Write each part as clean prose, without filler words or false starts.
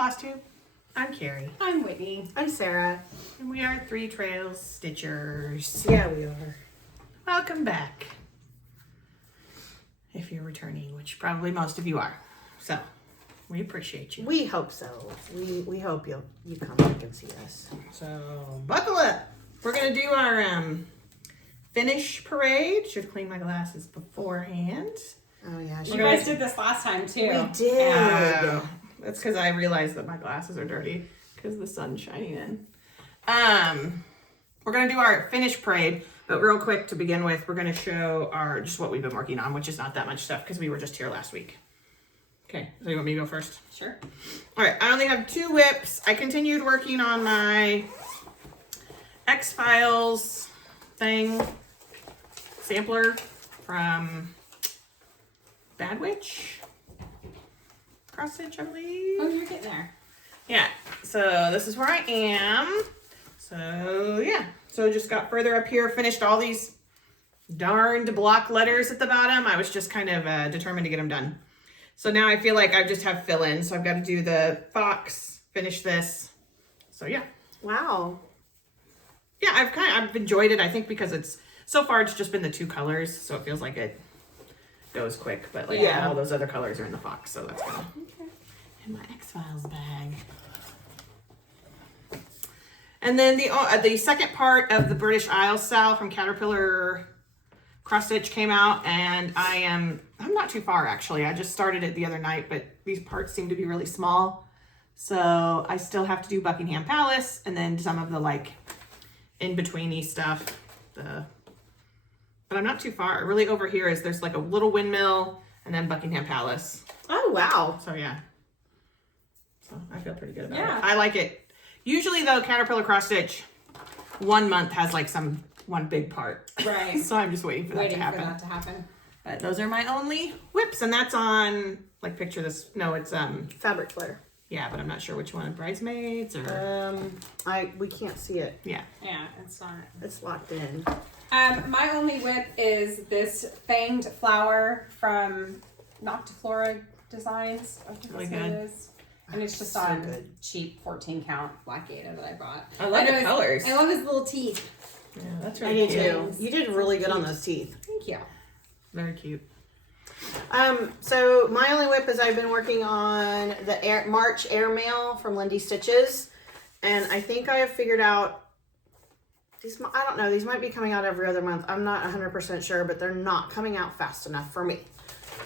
Flosstube. I'm Carrie. I'm Whitney. I'm Sarah. And we are Three Trails Stitchers. Yeah, we are. Welcome back. If you're returning, which probably most of you are. So, we appreciate you. We hope so. We hope you come back and see us. So, buckle up. We're going to do our finish parade. Should clean my glasses beforehand. Oh, yeah. You guys did this last time, too. We did. That's because I realized that my glasses are dirty because the sun's shining in. We're going to do our finish parade, but real quick to begin with, we're going to show our just what we've been working on, which is not that much stuff because we were just here last week. Okay, so you want me to go first? Sure. All right, I only have 2 whips. I continued working on my X-Files thing, sampler from Bad Witch. Cross stitch, I believe. Oh, you're getting there. Yeah, so this is where I am. So yeah, so just got further up here, finished all these darned block letters at the bottom. I was just kind of determined to get them done. So now I feel like I just have fill-in. So I've got to do the fox, finish this. So yeah. Wow. Yeah, I've enjoyed it. I think because so far it's just been the 2 colors, so it feels like it goes quick. But like all those other colors are in the fox, so that's good. In my X-Files bag. And then the second part of the British Isles style from Caterpillar cross stitch came out, and I'm not too far actually. I just started it the other night, but these parts seem to be really small. So I still have to do Buckingham Palace and then some of the like in-betweeny stuff. But I'm not too far. Really over here there's like a little windmill and then Buckingham Palace. Oh, wow. So yeah. So I feel pretty good about it. Yeah. I like it. Usually though, Caterpillar cross stitch, 1 month has like one big part. Right. So I'm just waiting for that to happen. But those are my only whips, and that's on like picture this. No, it's Fabric flare. yeah, but I'm not sure which one. Bridesmaids or We can't see it. yeah. Yeah, it's not. It's locked in. My only whip is this fanged flower from Noctiflora Designs. I think Really that's what good. it is. And it's just So on good. cheap 14 count black Gator that I bought. I love the colors. I love his little teeth. Yeah, that's I really do cute. too. You did really good on those teeth. Thank you. Very cute. So my only whip is I've been working on the March airmail from Lindy Stitches, and I think I have figured out these. I don't know. These might be coming out every other month. I'm not 100% sure, but they're not coming out fast enough for me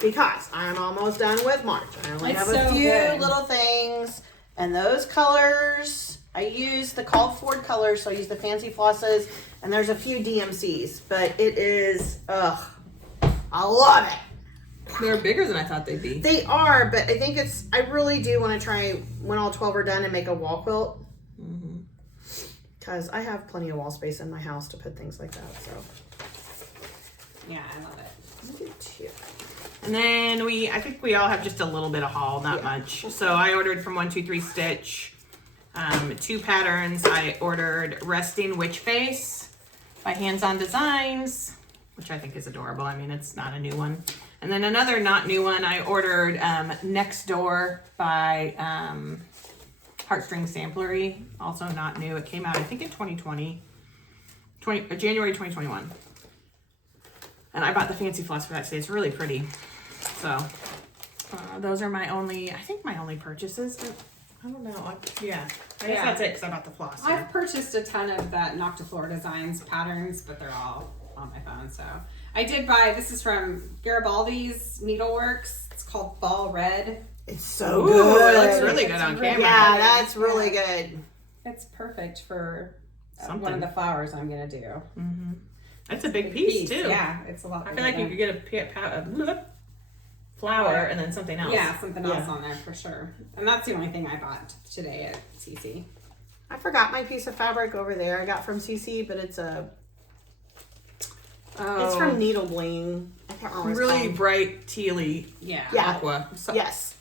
because I'm almost done with March. I only It's have so a few good. little things, and those colors. I use the called for colors, so I use the fancy flosses, and there's a few DMCs, but it is I love it. They're bigger than I thought they'd be. They are, but I think I really do want to try when all 12 are done and make a wall quilt. Because I have plenty of wall space in my house to put things like that, so. Yeah, I love it. I do too. And then I think we all have just a little bit of haul, not much. So I ordered from 123 Stitch 2 patterns. I ordered Resting Witch Face by Hands On Designs, which I think is adorable. I mean, it's not a new one. And then another not new one, I ordered Next Door by Heartstring Samplery, also not new. It came out, I think, in January 2021. And I bought the fancy floss for that today. It's really pretty. So those are my only purchases. I don't know. I guess that's it because I bought the floss. I've purchased a ton of that Noctiflora Designs patterns, but they're all on my phone. So I did buy, this is from Garibaldi's Needleworks. It's called Fall Red. It's so Ooh, good. it looks really good on camera. Yeah, that's really good. It's perfect for Something. one of the flowers I'm going to do. Mm-hmm. That's a big piece too. Yeah, it's a lot. I feel like you could get a flower and then something else. Yeah, something else on there for sure. And that's the only thing I bought today at CC. I forgot my piece of fabric over there I got from CC, but it's it's from Needle Bling. I can't remember what it's Really called. bright tealy Yeah. aqua. Yes.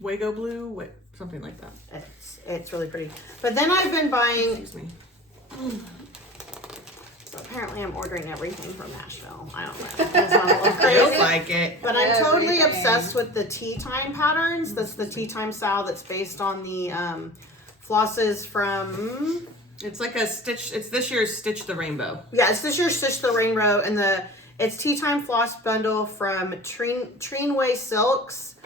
Wago blue, something like that. It's really pretty. But then I've been buying Excuse me. So apparently I'm ordering everything from Nashville. I don't know. It's not a little Feels crazy. like it. But I'm totally Everything. obsessed with the tea time patterns. That's the tea time style that's based on the flosses from... It's like a Stitch. It's this year's Stitch the Rainbow. Yeah, it's this year's Stitch the Rainbow, and it's tea time floss bundle from Treenway Silks.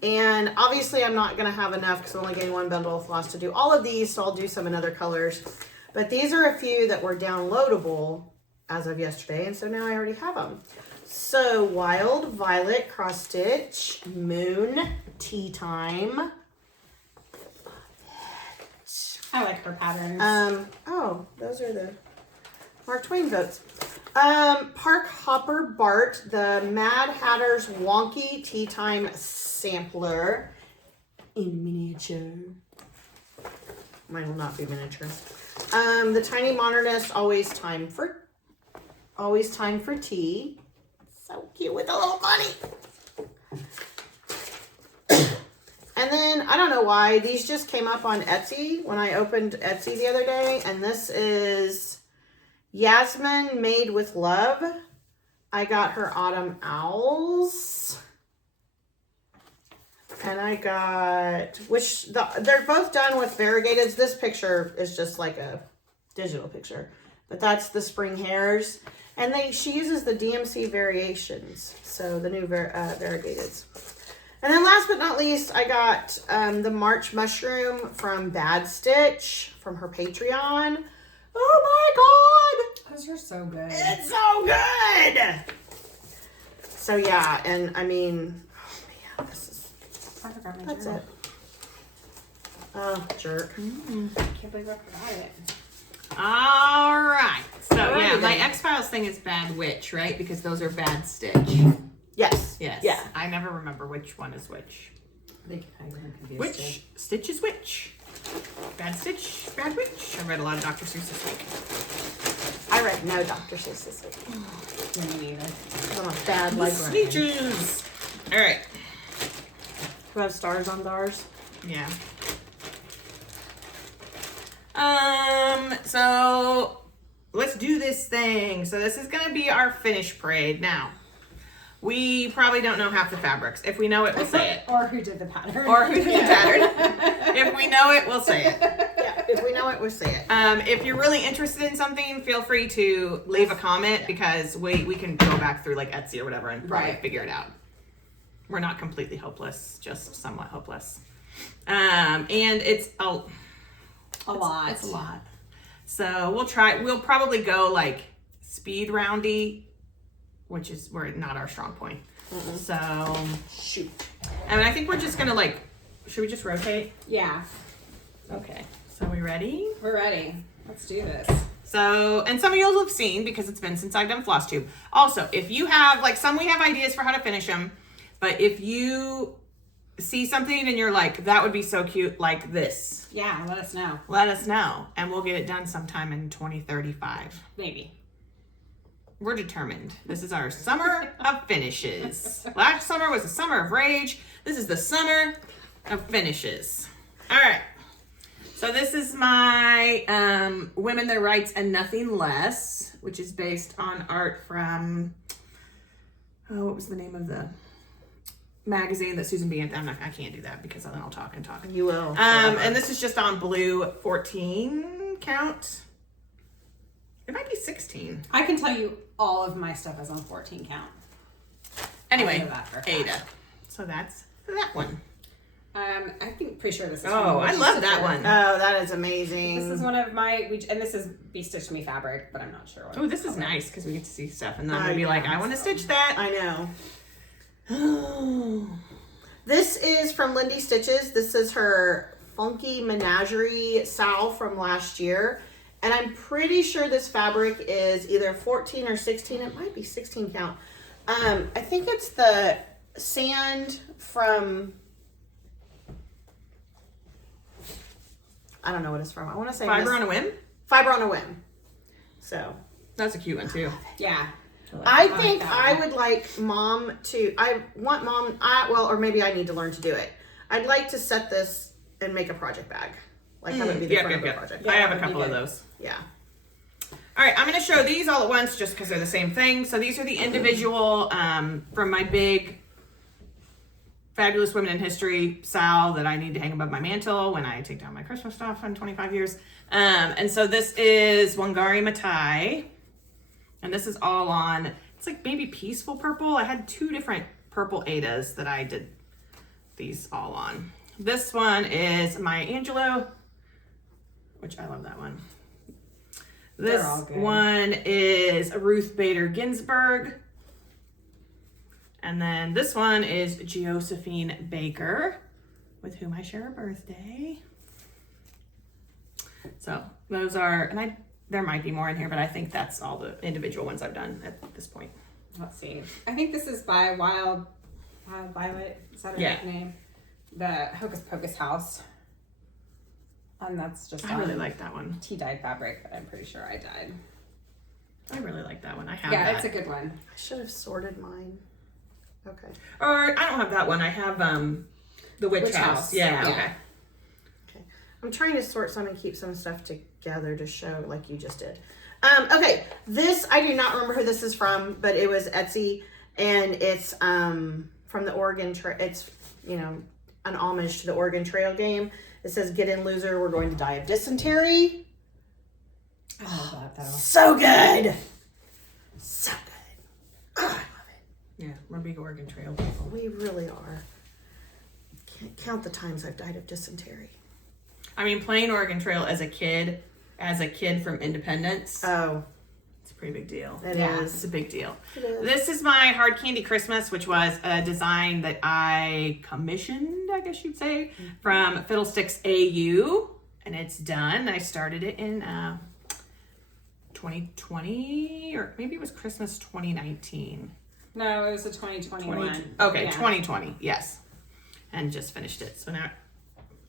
And obviously I'm not going to have enough because I'm only getting one bundle of floss to do all of these, so I'll do some in other colors. But these are a few that were downloadable as of yesterday, and so now I already have them. So Wild Violet Cross Stitch, Moon Tea Time. I like her patterns. Oh, those are the Mark Twain votes. Park Hopper Bart, the Mad Hatter's Wonky Tea Time Sampler in miniature. Mine will not be miniature. The Tiny Modernist, Always Time for Tea. So cute with a little bunny. And then, I don't know why, these just came up on Etsy when I opened Etsy the other day. And this is Yasmin Made with Love. I got her Autumn Owls. And I got, they're both done with variegateds. This picture is just like a digital picture. But that's the Spring Hairs. And she uses the DMC variations. So the new variegateds. And then last but not least, I got the March Mushroom from Bad Stitch from her Patreon. Oh my god! Those are so good. It's so good! So yeah, and I mean, oh man, I forgot my that's journal. it. Oh, jerk. I can't believe I forgot it. All right. So Alrighty yeah, my then. X-Files thing is Bad Witch, right? Because those are Bad Stitch. Yes. Yes. Yeah. I never remember which one is which. I'm confused. Which Stitch is which? Bad Stitch, Bad Witch. I read a lot of Dr. Seuss this week. I read no Dr. Seuss this week. Me neither. 'Cause I'm a bad The librarian. Sneeches. All right. Who have stars on theirs? Yeah. So let's do this thing. So this is gonna be our finish parade. Now, we probably don't know half the fabrics. If we know it, we'll say it. Or who did the pattern. Or who did the pattern. If we know it, we'll say it. Yeah, if we know it, we'll say it. If you're really interested in something, feel free to leave a comment because we can go back through like Etsy or whatever and probably Right. figure it out. We're not completely hopeless, just somewhat hopeless. And it's a lot. It's a lot. So we'll probably go like speed roundy, which is not our strong point. So Shoot. I mean, I think we're just gonna should we just rotate? Yeah, Okay. So we ready? we're ready. Let's do this. So, and some of you will have seen because it's been since I've done Flosstube. Also, if you have we have ideas for how to finish them, but if you see something and you're like, that would be so cute, like this, Yeah, let us know. let us know and we'll get it done sometime in 2035. Maybe. We're determined. This is our summer of finishes. Last summer was the summer of rage. This is the summer of finishes. All right. So this is my Women, Their Rights, and Nothing Less, which is based on art from, what was the name of the magazine that Susan B. Anthony, I can't do that because then I'll talk and talk. You will. And this is just on blue 14 count. It might be 16. I can tell you all of my stuff is on 14 count. Anyway, I know that for a fact. Ada. So that's that one. I think pretty sure this is. Oh, I love that one. Oh, that is amazing. This is one of my, and this is Be Stitched Me fabric, but I'm not sure what. Oh, this is color. nice because we get to see stuff, and then I'm I gonna be know, like, I want to stitch that. I know. This is from Lindy Stitches. This is her Funky Menagerie Sow from last year. And I'm pretty sure this fabric is either 14 or 16. It might be 16 count. I think it's the sand from, I don't know what it's from. I want to say Fiber on a Whim. Fiber on a Whim. So That's a cute one too. Yeah. I like think that I one. would like mom to, or maybe I need to learn to do it. I'd like to set this and make a project bag. Like have it be the front of a project I have a that would be couple of good. those. Yeah. All All right, I'm going to show these all at once just because they're the same thing. So these are the individual from my big Fabulous Women in History Sal that I need to hang above my mantle when I take down my Christmas stuff in 25 years. And so this is Wangari Maathai. And this is all on, it's like maybe peaceful purple. I had 2 different purple Adas that I did these all on. This one is Maya Angelou, which I love that one. This one is Ruth Bader Ginsburg. And then this one is Josephine Baker, with whom I share a birthday. So those are, and there might be more in here, but I think that's all the individual ones I've done at this point. Let's see. I think this is by Wild Violet. Is that her nickname? The Hocus Pocus house. And that's just I really like that one. Tea dyed fabric, but I'm pretty sure I dyed. I really like that one. I have that. that. It's a good one. I should have sorted mine. Okay. Or I don't have that one. I have the Witch House. Yeah, okay. Okay. I'm trying to sort some and keep some stuff together to show like you just did. Okay. This, I do not remember who this is from, but it was Etsy, and it's from the Oregon Trail. It's, you know, an homage to the Oregon Trail game. It says, "Get in, loser. We're going to die of dysentery." I love that though. So good. So good. Oh, I love it. Yeah, we're big Oregon Trail people. We really are. Can't count the times I've died of dysentery. I mean, playing Oregon Trail as a kid from Independence, Oh, it's a pretty big deal. it It's is. a big deal. It is. This is my Hard Candy Christmas, which was a design that I commissioned, I guess you'd say, from Fiddlesticks AU, and it's done. I started it in 2020, or maybe it was Christmas 2019. No, it was a 2021. Okay, Yeah. 2020, yes. And just finished it. So now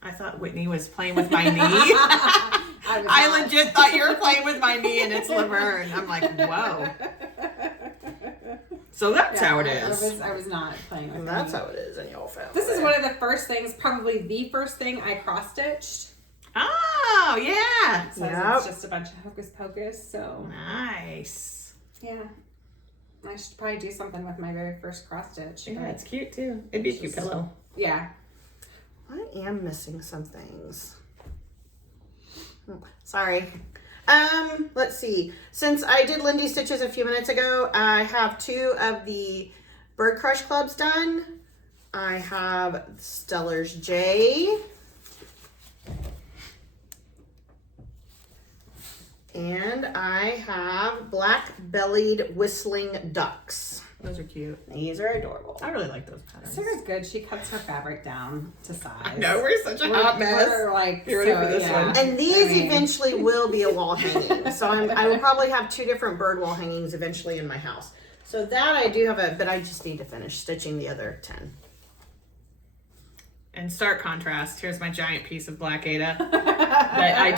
I thought Whitney was playing with my knee. I legit thought you were playing with my knee and it's Laverne. I'm like, whoa. So that's how it is. I was not playing with And my that's knee. how it is in your family. This is one of the first things, probably the first thing I cross-stitched. Oh, yeah. So Yep. it's just a bunch of hocus pocus, so Nice. yeah. I should probably do something with my very first cross-stitch. Yeah, but it's cute too. It'd be a cute pillow. yeah. I am missing some things. Sorry. Let's see. Since I did Lindy Stitches a few minutes ago, I have 2 of the Bird Crush clubs done. I have Stellar's J. And I have black-bellied whistling ducks. Those are cute. These are adorable. I really like those patterns. Sarah's good. She cuts her fabric down to size. I know, we're such a hot mess. We're like, You ready for this one? And these eventually will be a wall hanging. So I will probably have 2 different bird wall hangings eventually in my house. So that I do have but I just need to finish stitching the other 10. In stark contrast, here's my giant piece of Black Ada that I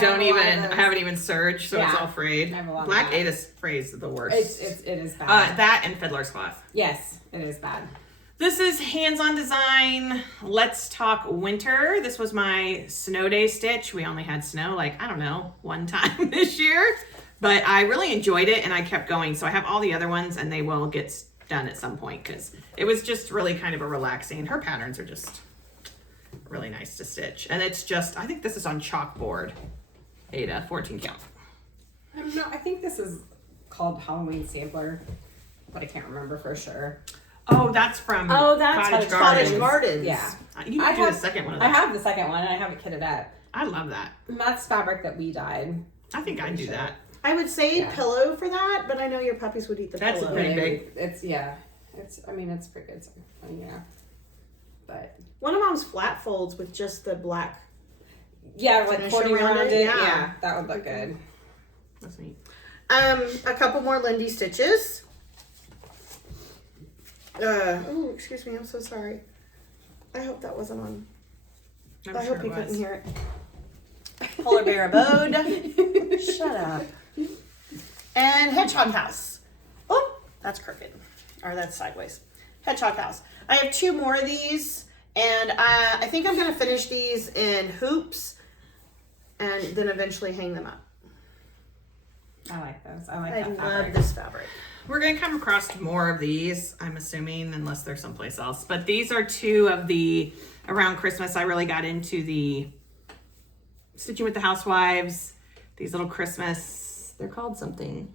haven't even serged, so it's Yeah. all frayed. I have a lot of Black that. Ada's frays are the worst. It is bad. That and Fiddler's Cloth. Yes, it is bad. This is hands-on design. Let's talk winter. This was my snow day stitch. We only had snow like, I don't know, 1 time this year, but I really enjoyed it and I kept going. So I have all the other ones and they will get done at some point because it was just really kind of a relaxing. Her patterns are just really nice to stitch. And it's just, I think this is on chalkboard. Ada, 14 count. No, I think this is called Halloween Sampler, but I can't remember for sure. Oh, that's from Cottage Gardens. Yeah. You can do the second one of I that. have the second one and I have it kitted up. I love that. And that's fabric that we dyed. I think I'd do that. I would say Yeah. pillow for that, but I know your puppies would eat the That's a pillow. pretty big. It's it's pretty good. Yeah. But One of Mom's flat folds with just the black. yeah, like Finish 40 around around it, it. yeah. Yeah, that would look good. That's neat. A couple more Lindy stitches. Oh, excuse me. I'm so sorry. I hope that wasn't on. I'm I sure hope it you couldn't was. hear it. Polar Bear Abode. Shut up. And Hedgehog House. Oh, that's crooked. Or that's sideways. Hedgehog House. I have 2 more of these. And I think I'm going to finish these in hoops. And then eventually hang them up. I like those. I like I that love fabric. this fabric. We're going to come across more of these, I'm assuming, unless they're someplace else. But these are two of the, around Christmas, I really got into the Stitching with the Housewives. These little Christmas, they're called something.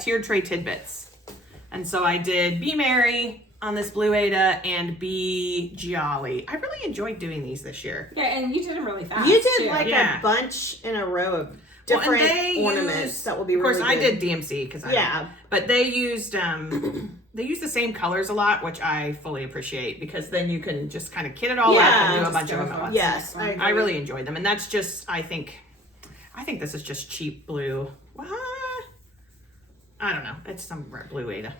Tiered tray tidbits. And so I did Be Merry on this Blue Ada and Be Jolly. I really enjoyed doing these this year. Yeah, and you did them really fast. You did too. like Yeah. a bunch in a row of Well, and different they ornaments used- that will be Of course, really I good. did DMC because Yeah. but they used the same colors a lot, which I fully appreciate because then you can just kind of kit it all up Yeah. and do a Just bunch go of them for at it. once. Yes, I agree. I really enjoyed them, and that's just I think this is just cheap blue. What? I don't know. It's some blue Ada.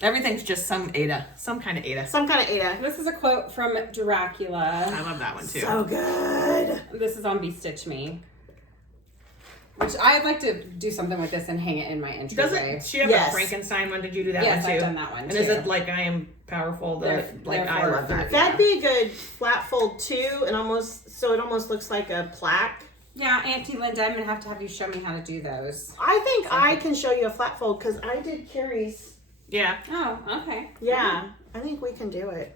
Everything's just some Ada, some kind of Ada. Some kind of Ada. This is a quote from Dracula. I love that one too. So good. This is on Be Stitch Me. Which I'd like to do something with this and hang it in my entryway. Doesn't she have Yes. a Frankenstein one? Did you do that Yes, one too? I've done that one And too. is it like I Am Powerful? I Therefore, love that. That'd be a good flat fold too, and it almost looks like a plaque. Yeah, Auntie Linda, I'm gonna have to have you show me how to do those. I think I can show you a flat fold because I did Carrie's. Yeah. Oh, okay. Yeah, I think we can do it.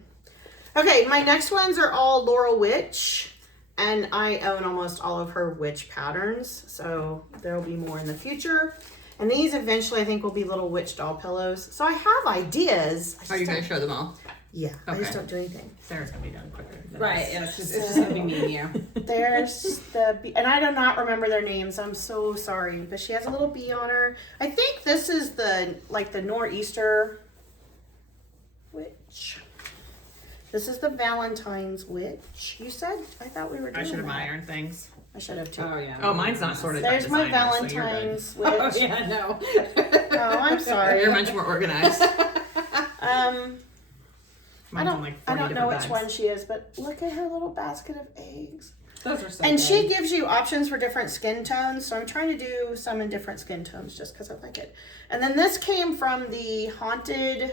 Okay, my next ones are all Laurel Witch, and I own almost all of her witch patterns, so there will be more in the future. And these eventually I think will be little witch doll pillows. So I have ideas. I Are you just going to don't- show them all? Yeah, I just Okay. don't do anything. Sarah's going to be done quicker. than Right, us. yeah, it's just gonna be me and you. There's and I do not remember their names. I'm so sorry, but she has a little bee on her. I think this is the nor'easter witch. This is the Valentine's witch. You said? I thought we were doing I should have that. ironed things. I should have too. Oh yeah. Oh, mine's not sorted. There's my Valentine's witch. Oh yeah, no. Oh, I'm sorry. You're much more organized. I Mine's on don't. like I 40 don't know which different one she is, but look at her little basket of eggs. Those are so And good. she gives you options for different skin tones, so I'm trying to do some in different skin tones just because I like it. And then this came from the Haunted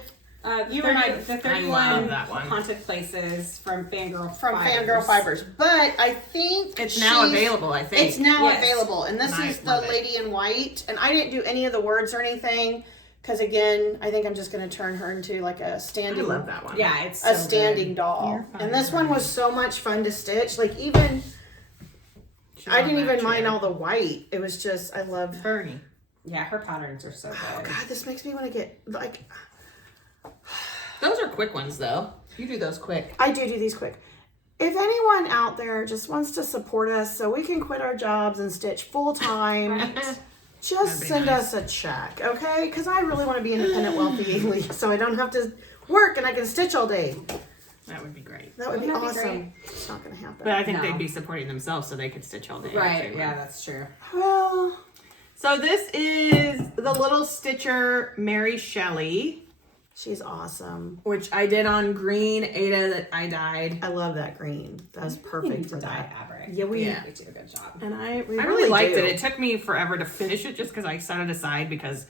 You were and doing- the I 31 love that one. haunted places from Fangirl Fangirl Fibers, but I think It's now she's- available, I think. It's now Yes. available, and this And I is the love it. lady in white. And I didn't do any of the words or anything because again, I think I'm just going to turn her into like a I standing. love that one. Yeah, it's A so standing good. doll. You're fine, And this one honey. was so much fun to stitch. Like even She's I on didn't that even mind chair. all the white. It was just I loved. Bernie. Yeah, her patterns are so Oh good. God, this makes me want to get like. Those are quick ones, though. You do those quick. I do these quick. If anyone out there just wants to support us so we can quit our jobs and stitch full time, Right. just That'd be send nice. us a check, okay? Because I really want to be independent, wealthy, so I don't have to work and I can stitch all day. That would be great. That would be Wouldn't that be awesome. It's not going to happen. But I think No. they'd be supporting themselves so they could stitch all day. Right, too. yeah, that's true. Well, So this is the Little Stitcher Mary Shelley, she's awesome. which I did on green Ada that I dyed. I love that green. That's We need perfect to for dye that. fabric. Yeah, we. Yeah. We do a good job. And I I really do. liked it. It took me forever to finish it just because I set it aside because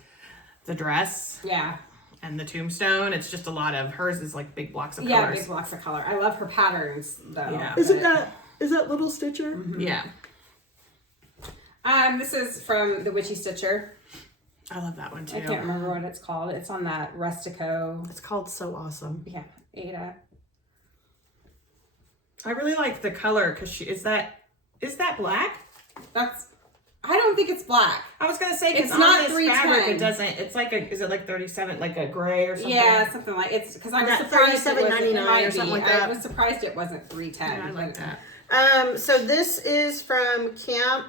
the dress Yeah. and the tombstone, it's just a lot of, hers is like big blocks of Yeah, colors. big blocks of color. I love her patterns though. Yeah. Is that Little Stitcher? Mm-hmm. Yeah. This is from the Witchy Stitcher. I love that one too. I can't remember what it's called. It's on that Rustico. It's called So Awesome. Yeah, Ada. I really like the color because is that black? That's. I don't think it's black. I was gonna say because It's on not this 310. fabric it doesn't. It's like is it like 37, like a gray or something? Yeah, something like it's because I was That surprised it wasn't- it $37.99 might or something be. like that. I was surprised it wasn't 310. Yeah, I like that. So this is from Camp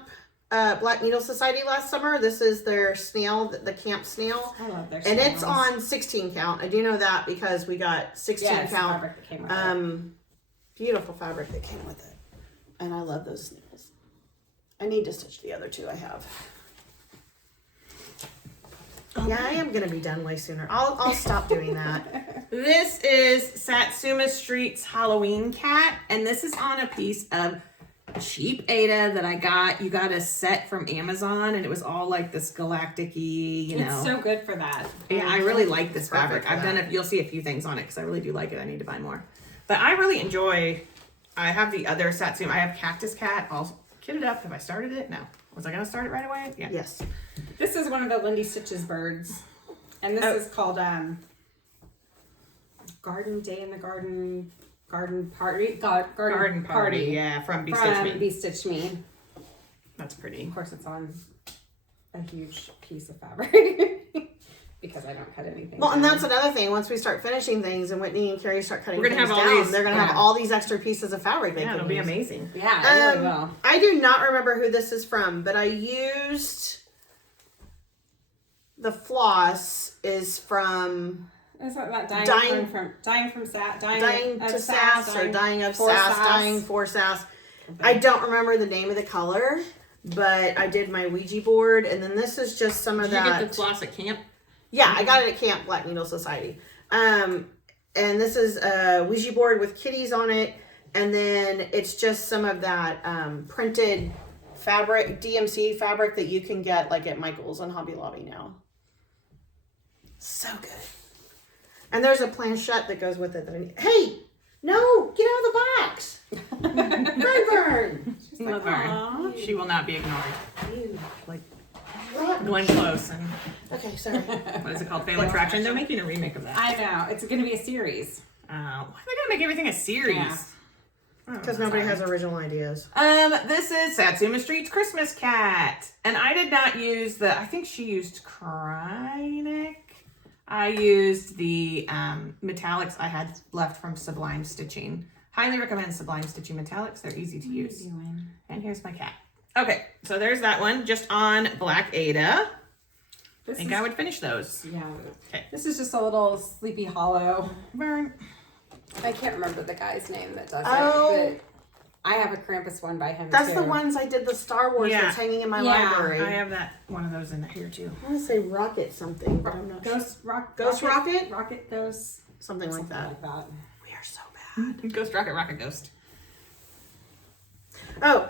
Black Needle Society last summer. This is their snail, the camp snail. I love their And it's snails. on 16 count. I do know that because we got 16 Yeah, it's the count. fabric that came with it. Beautiful fabric that came with it. And I love those snails. I need to stitch the other two I have. Yeah, I am going to be done way sooner. I'll stop doing that. This is Satsuma Street's Halloween cat, and this is on a piece of cheap Ada that I got. You got a set from Amazon, and it was all like this galactic-y, you know. It's so good for that. Yeah, I really like this fabric. Perfect for I've done that. it. You'll see a few things on it because I really do like it. I need to buy more. But I really enjoy. I have the other Satsuma. I have Cactus Cat all kitted up. Have I started it? No. Was I gonna start it right away? Yeah. Yes. This is one of the Lindy Stitches birds. And this is called Garden Day in the Garden Party. Garden Party. Yeah, from Be Stitch Me. Be Stitch Me. That's pretty. Of course, it's on a huge piece of fabric because I don't cut anything. Well, down. and that's another thing. Once we start finishing things and Whitney and Carrie start cutting We're gonna things have all down, these- they're going to have all these extra pieces of fabric they Yeah, can it'll be use. amazing. Yeah, it really will. I do not remember who this is from, but I used the floss is from Is that Dying to Sass or Dying of for Sass, Sass. Dying for Sass. I don't remember the name of the color, but I did my Ouija board, and then this is just some of Did you that. get the floss at camp? Yeah, I got it at Camp Black Needle Society. And this is a Ouija board with kitties on it, and then it's just some of that printed fabric, DMC fabric that you can get like at Michael's and Hobby Lobby now. So good. And there's a planchette that goes with it that I need. Hey, no, get out of the box. Burn. She's like, "Aw." She will not be ignored. Like What? Glenn Close and Okay, sorry. what is it called? Fatal Attraction. They're making a remake of that. I know. It's going to be a series. Why are they gonna make everything a series? Yeah. Because nobody has original ideas. This is Satsuma Street's Christmas cat. And I did not use I think she used Krynic. I used the metallics I had left from Sublime Stitching. Highly recommend Sublime Stitching metallics. They're easy to use. And here's my cat. Okay, so there's that one, just on Black Ada. I think I would finish those. Yeah. Okay. This is just a little Sleepy Hollow. Burn. I can't remember the guy's name that does Oh. it, but I have a Krampus one by him That's too. the ones I did the Star Wars Yeah. that's hanging in my Yeah, library. I have one of those in here too. I want to say Rocket something, but I'm not sure. Ghost Ghost Rocket? Rocket Ghost. Something like that. We are so bad. Ghost Rocket, Rocket Ghost. Oh,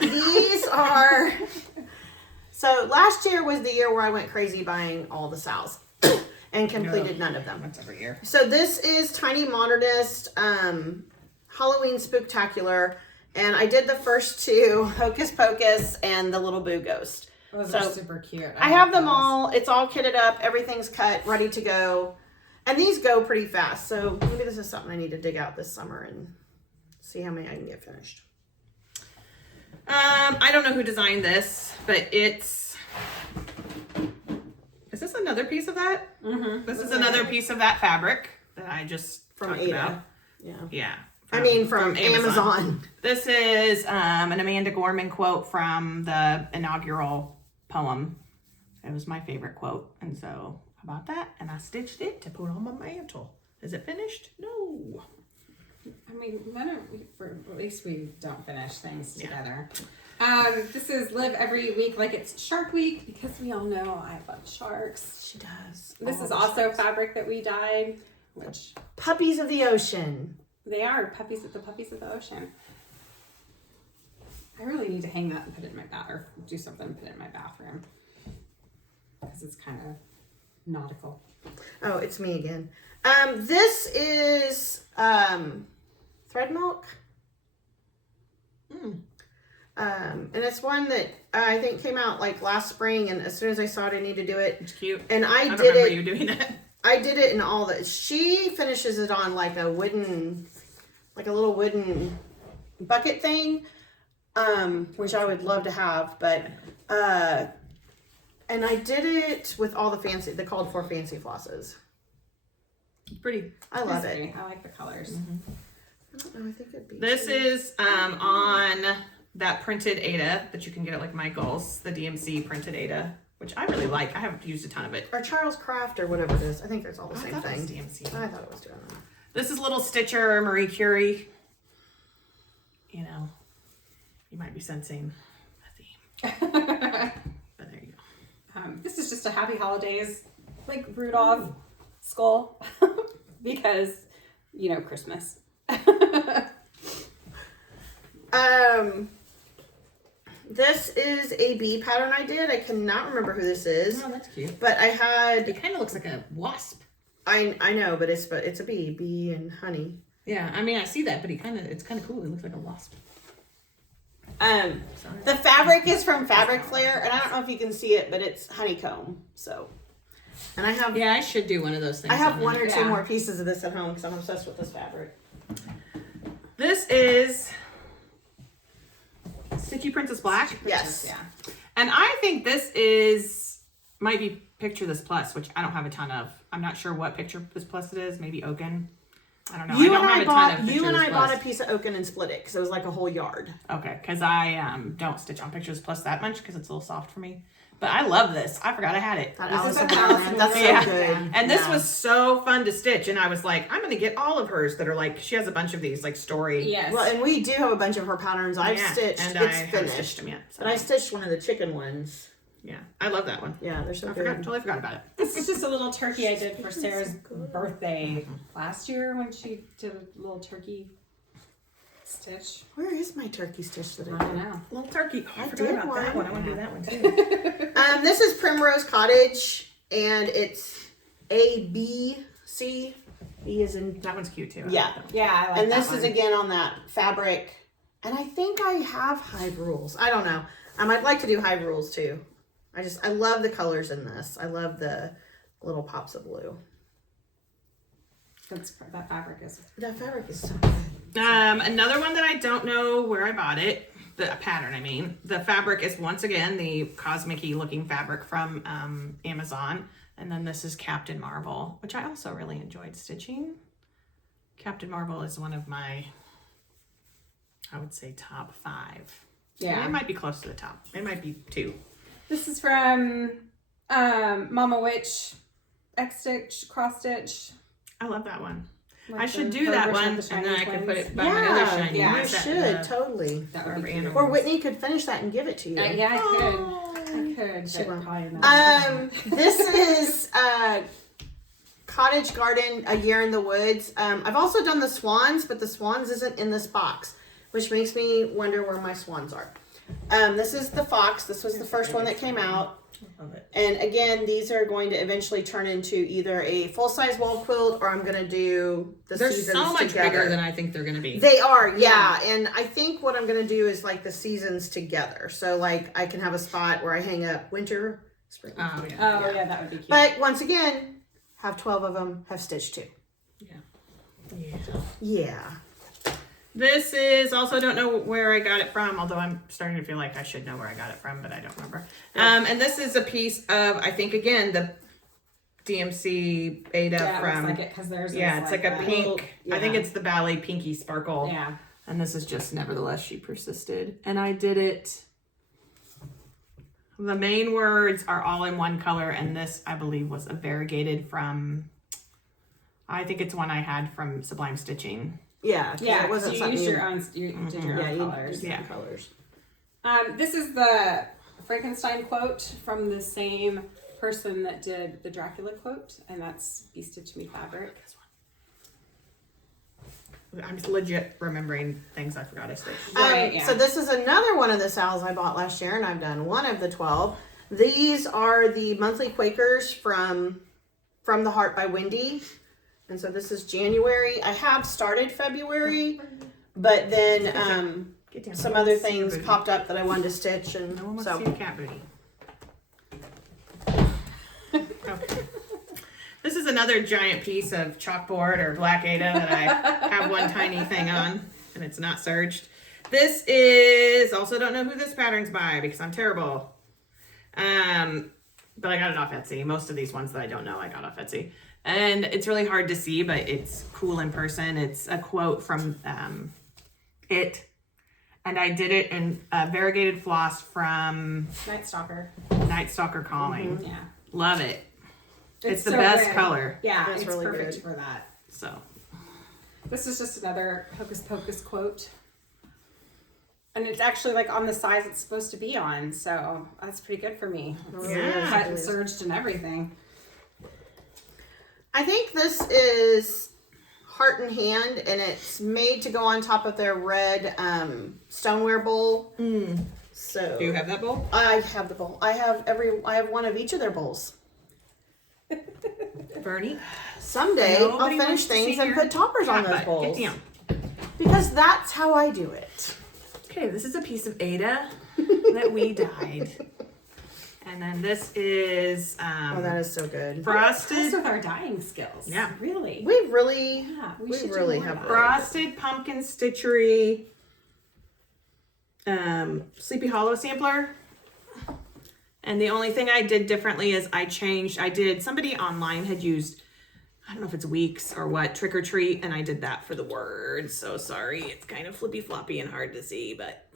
these are. So last year was the year where I went crazy buying all the Sal's and completed none of them. Once every year. So this is Tiny Modernist Halloween Spooktacular, and I did the first two, Hocus Pocus and the Little Boo Ghost. Those So, are super cute. I have them those. all. It's all kitted up. Everything's cut, ready to go. And these go pretty fast. So maybe this is something I need to dig out this summer and see how many I can get finished. I don't know who designed this, but it's. Is this another piece of that? Mm-hmm. This is another piece of that fabric that I just From talked Ada. about. Yeah. Yeah. From Amazon. This is an Amanda Gorman quote from the inaugural poem. It was my favorite quote, and so how about that? And I stitched it to put on my mantle. Is it finished? No. I mean, at least we don't finish things together. This is Live Every Week Like It's Shark Week, because we all know I love sharks. She does. This All is the also sharks. fabric that we dyed, which Puppies of the Ocean. they are the puppies of the ocean. I really need to hang that and put it in my or do something and put it in my bathroom, because it's kind of nautical. Oh, it's me again. This is Thread Milk. And it's one that I think came out like last spring, and as soon as I saw it, I need to do it. It's cute. And I did remember it. you doing it. I did it in all the. She finishes it on like a wooden, like a little wooden bucket thing, which I would love to have, but and I did it with all the called for fancy flosses. It's pretty. I love It's it. pretty. I like the colors. I don't know. I think it'd be. This is on that printed Ada that you can get at like Michael's, the DMC printed Ada, which I really like. I haven't used a ton of it. Or Charles Craft or whatever it is. I think it's all the same I thought it was thing. DMC. I thought it was doing that. This is Little Stitcher, Marie Curie. You know, you might be sensing a theme. But there you go. This is just a Happy Holidays, like Rudolph skull, because Christmas. This is a bee pattern I did. I cannot remember who this is, Oh, that's cute. but I had. It kind of looks like a wasp. I know, but it's a bee and honey. Yeah, I mean, I see that, but it's kind of cool. It looks like a wasp. The fabric is from Fabric Flare, and I don't know if you can see it, but it's honeycomb. So, and I have Yeah, I should do one of those things. I have on one that. or two Yeah. more pieces of this at home because I'm obsessed with this fabric. This is Stitchy Princess Black. Yes. Yeah. And I think this might be Picture This Plus, which I don't have a ton of. I'm not sure what Picture This Plus it is. Maybe Oaken. I don't know. You I don't and have I a ton bought of Picture you and This I Plus. bought a piece of Oaken and split it because it was like a whole yard. Okay, because I don't stitch on Pictures Plus that much because it's a little soft for me. But I love this. I forgot I had it. That This is Allison a Warren, Allison that's Warren. so good. And this Yeah. was so fun to stitch, and I was like, I'm gonna get all of hers that are like. She has a bunch of these like story. Yes. Well, and we do have a bunch of her patterns. I've Yeah, stitched. and It's I haven't finished. stitched them yet. So. But I stitched one of the chicken ones. Yeah, I love that one. Yeah, they're so I good. totally forgot about it. This is just a little turkey I did for Sarah's birthday last year when she did a little turkey stitch. Where is my turkey stitch that I I don't did? know. Little turkey. Oh, I I forgot did about that one. one. I want to do that one too. This is Primrose Cottage, and it's ABC. B is in. That one's cute too. I Yeah. like that one. Yeah, I like And that this is one. again on that fabric. And I think I have Hive Rules. I don't know. I might like to do Hive Rules too. I love the colors in this. I love the little pops of blue. That fabric is. That fabric is so good. Another one that I don't know where I bought it. The pattern, I mean. The fabric is once again the cosmic-y looking fabric from Amazon. And then this is Captain Marvel, which I also really enjoyed stitching. Captain Marvel is one of my, I would say, top 5. Yeah. It might be close to the top. It might be 2. This is from Mama Witch X Stitch Cross Stitch. I love that one. Like I should the do that version of one, the and then I Shiny could put Twins. it by my other shiny. yeah, you ones that should the totally. That would be Forever cute. Animal. Or Whitney could finish that and give it to you. Yeah, I could. Oh. I could. She But won't. probably not. This is Cottage Garden, A Year in the Woods. I've also done the swans, but the swans isn't in this box, which makes me wonder where my swans are. This is the fox. This was the first one that came out. Love it. And again, these are going to eventually turn into either a full-size wall quilt or I'm going to do the They're seasons so much together. bigger than I think they're going to be. They are, yeah. And I think what I'm going to do is like the seasons together. So like I can have a spot where I hang up winter, spring. Oh, yeah. Oh, yeah, that would be cute. But once again, have 12 of them, have stitch 2. Yeah. Yeah. This is also don't know where I got it from, although I'm starting to feel like I should know where I got it from, but I don't remember. And this is a piece of, I think again, the DMC beta yeah, it from. looks like it because there's. Yeah, it's like a that. pink. Yeah. I think it's the Ballet Pinky Sparkle. Yeah. And this is just Nevertheless She Persisted. And I did it. The main words are all in one color, and this I believe was a variegated from. I think it's one I had from Sublime Stitching. Yeah. 'cause Yeah, it wasn't you something used your own. You did your Yeah, own you colors. did Yeah. different colors. This is the Frankenstein quote from the same person that did the Dracula quote, and that's Be Stitch Me Fabric. I'm legit remembering things I forgot I stitched. Right, yeah. So this is another one of the sales I bought last year, and I've done one of the 12. These are the monthly Quakers from the Heart by Wendy. And so this is January. I have started February, but then Get down. some No one other wants to see your things booty. popped up that I wanted to stitch, and No one wants to so see your cat booty. Okay. This is another giant piece of chalkboard or black Ada that I have one tiny thing on, and it's not serged. This is also don't know who this pattern's by because I'm terrible. But I got it off Etsy. Most of these ones that I don't know, I got off Etsy. And it's really hard to see, but it's cool in person. It's a quote from it. And I did it in variegated floss from Night Stalker. Night Stalker Calling. Yeah. Love it. It's the so best good. color. Yeah, It's it's really perfect good. for that. So This is just another Hocus Pocus quote. And it's actually like on the size it's supposed to be on, so that's pretty good for me. It's Yeah. cut and serged and everything. I think this is Heart in Hand, and it's made to go on top of their red stoneware bowl. So do you have that bowl? I have the bowl. I have one of each of their bowls. Bernie? Someday Nobody I'll finish wants to things see and your put toppers on cat those butt. bowls. Get down. Because that's how I do it. Okay, this is a piece of Ada that we dyed. And then this is Oh, that is so good. Impressed frosted with our dyeing skills. Yeah. Really. We really, Yeah, we should do really more have of that. frosted pumpkin stitchery Sleepy Hollow sampler. And the only thing I did differently is somebody online had used, I don't know if it's weeks or what, trick or treat, and I did that for the words. So sorry, it's kind of flippy floppy and hard to see, but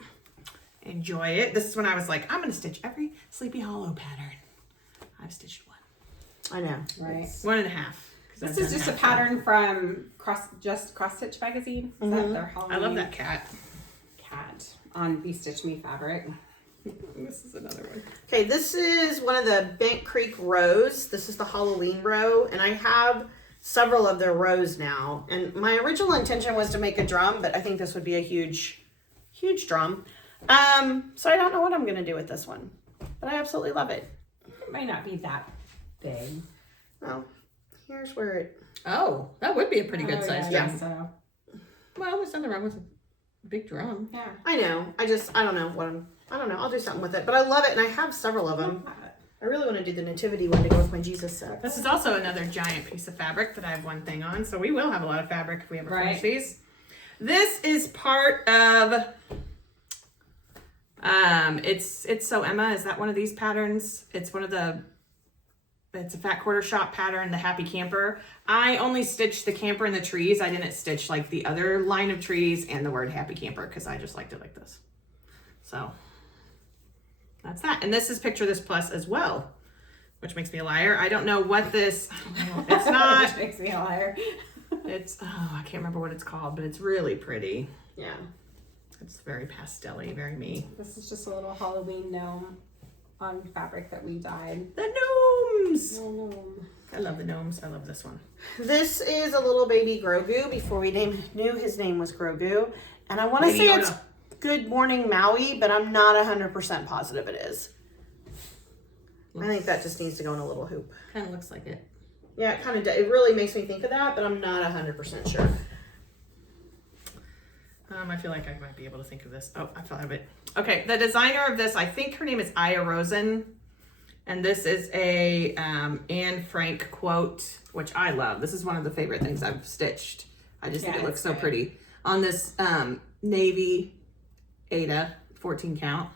enjoy it. This is when I was like, I'm gonna stitch every Sleepy Hollow pattern. I've stitched one. I know. Right. 1.5. This is just a pattern from Cross Stitch magazine. Is that their Halloween I love that cat. on Be Stitch Me fabric? This is another one. Okay, this is one of the Bent Creek rows. This is the Halloween row, and I have several of their rows now. And my original intention was to make a drum, but I think this would be a huge, huge drum. So I don't know what I'm gonna do with this one, but I absolutely love it. It might not be that big. Well, here's where it. Oh, that would be a pretty good size yeah, drum. So, Well, there's nothing wrong with a big drum. yeah. I know. I don't know what I don't know. I'll do something with it, but I love it, and I have several of them. I really want to do the nativity one to go with my Jesus set. This is also another giant piece of fabric that I have one thing on, so we will have a lot of fabric if we ever finish these. This is part of, it's So Emma, is that one of these patterns? It's a fat quarter shop pattern, the Happy Camper. I only stitched the camper and the trees. I didn't stitch like the other line of trees and the word Happy Camper because I just liked it like this. So that's that. And this is Picture This Plus as well, which makes me a liar. I don't know what this, it's not. Which makes me a liar. It's, I can't remember what it's called, but it's really pretty. Yeah. It's very pastel-y, very me. This is just a little Halloween gnome on fabric that we dyed. The gnomes! Little gnome. I love the gnomes. I love this one. This is a little baby Grogu before we knew his name was Grogu. And I want to say it's Good Morning Maui, but I'm not 100% positive it is. I think that just needs to go in a little hoop. Kind of looks like it. Yeah, it kind of does. It really makes me think of that, but I'm not 100% sure. I feel like I might be able to think of this. Oh, I thought of it. Okay, the designer of this, I think her name is Aya Rosen. And this is a Anne Frank quote, which I love. This is one of the favorite things I've stitched. I just think it looks so pretty. On this navy Ada 14 count.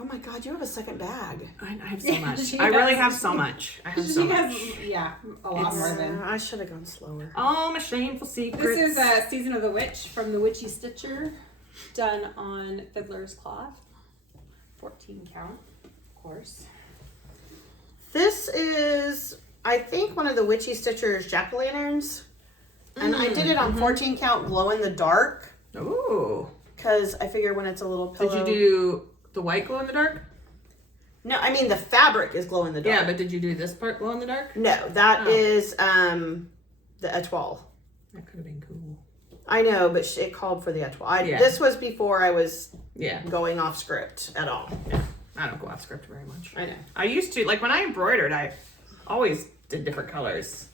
Oh my God, you have a second bag. I have so much. I really have so much. I have so much. Yeah, a lot more than. I should have gone slower. All my shameful secrets. This is Season of the Witch from the Witchy Stitcher, done on Fiddler's Cloth. 14 count, of course. This is, I think, one of the Witchy Stitcher's jack-o'-lanterns. And I did it on 14 count glow in the dark. Ooh. Because I figure when it's a little pillow. Did you do the white glow in the dark? No, I mean the fabric is glow in the dark. Yeah, but did you do this part glow in the dark? No, that is the etoile. That could have been cool. I know, but it called for the etoile. Yeah. This was before I was Yeah. going off script at all. Yeah. I don't go off script very much. I know. I used to, like when I embroidered, I always did different colors,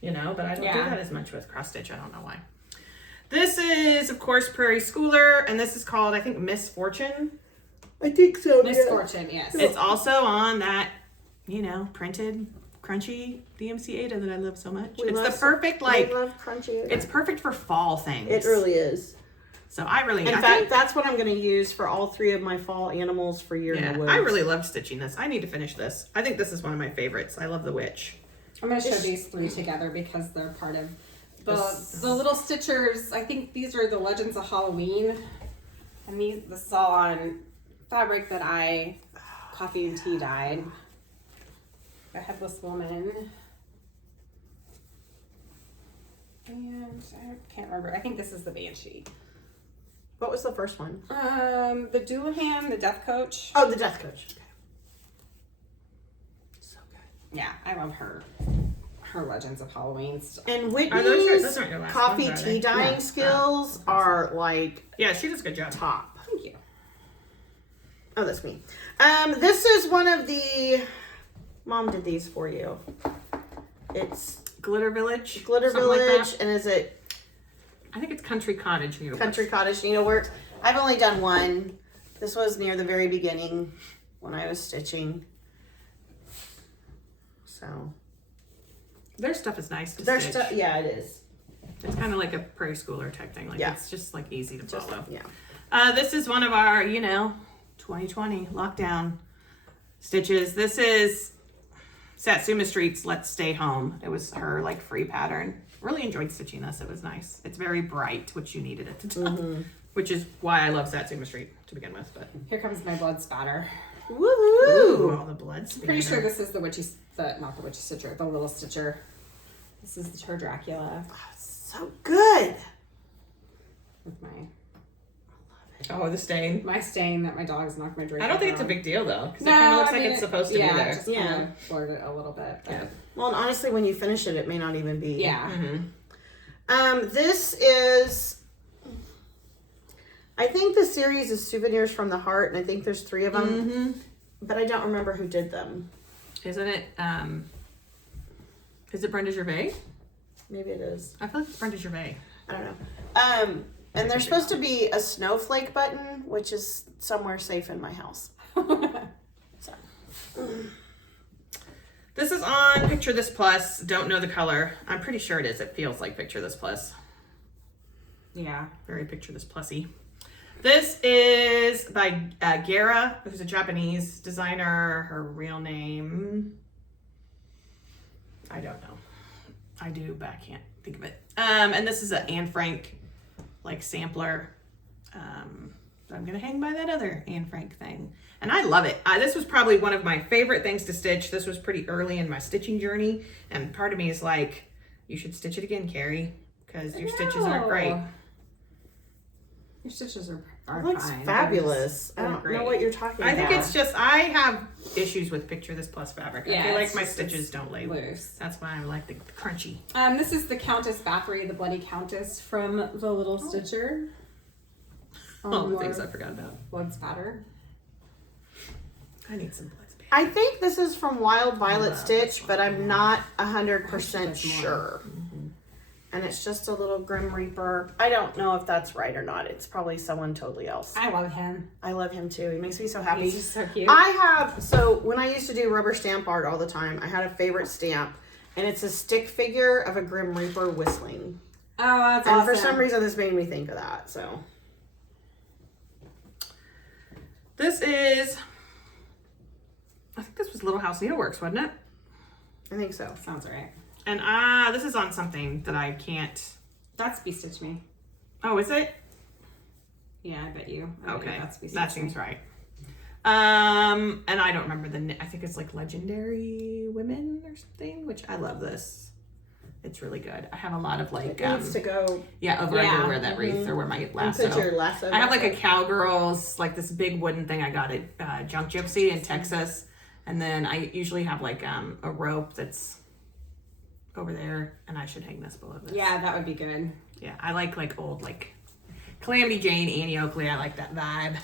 you know, but I don't do that as much with cross stitch. I don't know why. This is, of course, Prairie Schooler, and this is called, I think, Misfortune. I think so. Misfortune, yes. It's also on that, you know, printed, crunchy DMC Ada that I love so much. It's the perfect, like, I love crunchy. it's perfect for fall things. It really is. So I really, In fact, that's what I'm going to use for all 3 of my fall animals for Year in the Woods. I really love stitching this. I need to finish this. I think this is one of my favorites. I love the witch. I'm going to show these 3 together because they're part of the little stitchers. I think these are the Legends of Halloween. And this is all on fabric that I coffee and tea dyed. The Headless Woman. And I can't remember. I think this is the Banshee. What was the first one? The Doulahan, the Death Coach. Oh, the Death Coach. Okay. So good. Yeah, I love her Legends of Halloween stuff. And those Whitney's aren't your last coffee ones, are tea they? dyeing skills are like Yeah, she does a good job. top. Thank you. Oh, that's me. This is one of the. Mom did these for you. It's Glitter Village. Glitter something like Village, that. and is it I think it's Country Cottage Needleworks. Country Cottage Needleworks. I've only done one. This was near the very beginning when I was stitching. So. Their stuff is nice to Their stitch. stuff, yeah, it is. It's kind of like a preschooler type thing. Like Yeah. it's just like easy to follow. Yeah. This is one of our, 2020 lockdown stitches. This is Satsuma Street's Let's Stay Home. It was her like free pattern. Really enjoyed stitching this. It was nice. It's very bright, which you needed at the time, which is why I love Satsuma Street to begin with. But Here comes my blood spatter. ooh, all the blood. Pretty sure this is not the witchy stitcher, the little stitcher. This is her Dracula So good. with the stain. my stain that my dogs knocked my drink. I don't think it's a big deal though, because it No, kind of looks I mean, like it's supposed to be yeah, there. Just kind of blurred it a little bit. But Yeah. Well, and honestly, when you finish it, it may not even be. yeah. This is, I think the series is Souvenirs from the Heart, and I think there's 3 of them, but I don't remember who did them. Isn't it? Is it Brenda Gervais? Maybe it is. I feel like it's Brenda Gervais. I don't know. And there's supposed to be a snowflake button, which is somewhere safe in my house. So. This is on Picture This Plus. Don't know the color. I'm pretty sure it is. It feels like Picture This Plus. Yeah. Very Picture This Plussy. This is by Gara, who's a Japanese designer. Her real name, I don't know. I do, but I can't think of it. And this is an Anne Frank like sampler. So I'm gonna hang by that other Anne Frank thing. And I love it. This was probably one of my favorite things to stitch. This was pretty early in my stitching journey. And part of me is like, you should stitch it again, Carrie, because your stitches aren't great. Your stitches are It looks fine. fabulous. I they're don't great. know what you're talking about. I think it's just, I have issues with Picture This Plus fabric. I feel like it's my just- stitches don't lay loose. That's why I like the crunchy. This is the Countess Bathory, the Bloody Countess from The Little Stitcher. All the things I forgot about. Blood spatter. I need some blood spatter. I think this is from Wild Violet love Stitch, this but I'm not 100% there's more. sure. And it's just a little Grim Reaper. I don't know if that's right or not. It's probably someone totally else. I love him. I love him too. He makes me so happy. He's just so cute. So when I used to do rubber stamp art all the time, I had a favorite stamp, and it's a stick figure of a Grim Reaper whistling. Oh, that's And awesome. for some reason, this made me think of that. So This is, I think this was Little House Needleworks, wasn't it? I think so. Sounds right. And this is on something that I can't. That's Be Stitch Me. Oh, is it? Yeah, I bet you. I bet you Okay, that's Be Stitch that Me. seems right. And I don't remember I think it's like Legendary Women or something, which I love this. It's really good. I have a lot of like, It needs to go over Yeah. under where that wreath or where my and lasso. put your lasso. I have like a back cowgirls, like this big wooden thing I got at Junk Gypsy in Texas. And then I usually have like a rope that's over there, and I should hang this below this. Yeah, that would be good. Yeah, I like old like Calamity Jane, Annie Oakley. I like that vibe.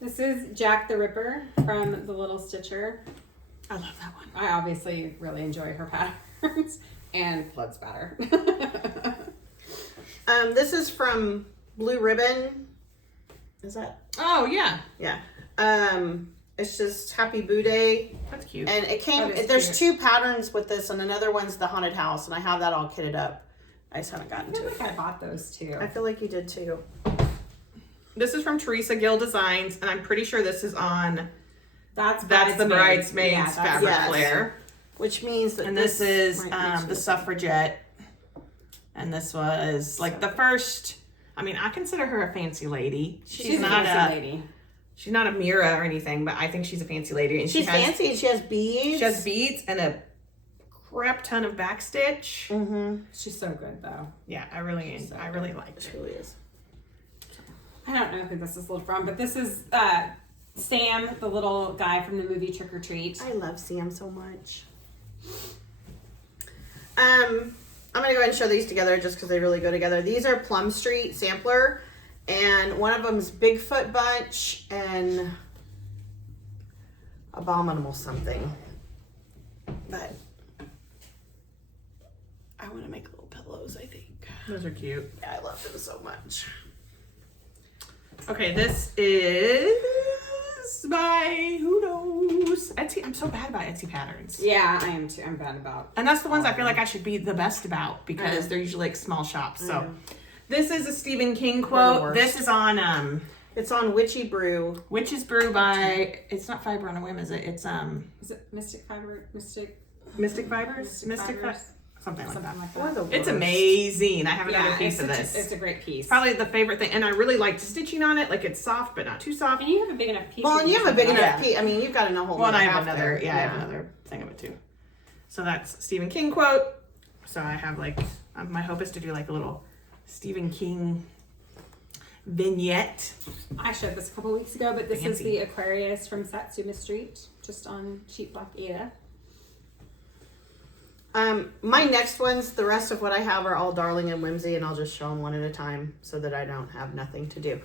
This is Jack the Ripper from The Little Stitcher. I love that one. I obviously really enjoy her patterns and blood spatter. This is from Blue Ribbon. Is that? Oh yeah, Yeah. It's just Happy Boo Day. that's cute. And it came, That is there's cute. 2 patterns with this, and another one's the Haunted House, and I have that all kitted up. I just haven't gotten I feel to it. like I bought those too. I feel like you did too. This is from Teresa Gill Designs, and I'm pretty sure this is on. That's The Bridesmaids Yeah, that's- fabric yes. flare. Which means that And this is might be the Suffragette. And this was like the first. I mean, I consider her a fancy lady. She's a not fancy lady. She's not a Mira or anything, but I think she's a fancy lady. And she's she has, fancy and she has beads. She has beads and a crap ton of backstitch. Mm-hmm. She's so good though. Yeah, I really liked She it. really is. I don't know who this is little from, but this is Sam, the little guy from the movie Trick or Treat. I love Sam so much. I'm gonna go ahead and show these together just because they really go together. These are Plum Street sampler, and one of them's Bigfoot Bunch and Abominable something. But I want to make little pillows, I think. Those are cute. Yeah, I love them so much. Okay, this is by who knows? Etsy. I'm so bad about Etsy patterns. Yeah, I am too. I'm bad about. And that's the ones I feel like I should be the best about because they're usually like small shops. So this is a Stephen King quote. This is on It's on Witchy Brew. Witch's Brew by, it's not Fiber on a Whim, is it? It's Is it Mystic Fiber? Mystic Fibers? Something like that. Or the It's worst. amazing. I have another piece of this. It's a great piece. Probably the favorite thing, and I really like stitching on it. Like it's soft, but not too soft. And you have a big enough piece. Well, and you have a big Yeah. enough piece. I mean, you've got a whole Well, and I have half another. there. Yeah, I have another thing of it too. So that's Stephen King quote. So I have like my hope is to do like a little Stephen King vignette. I showed this a couple weeks ago, but this is Fancy. the Aquarius from Satsuma Street, just on cheap block Ada. My next ones, the rest of what I have are all Darling and Whimsy, and I'll just show them one at a time so that I don't have nothing to do.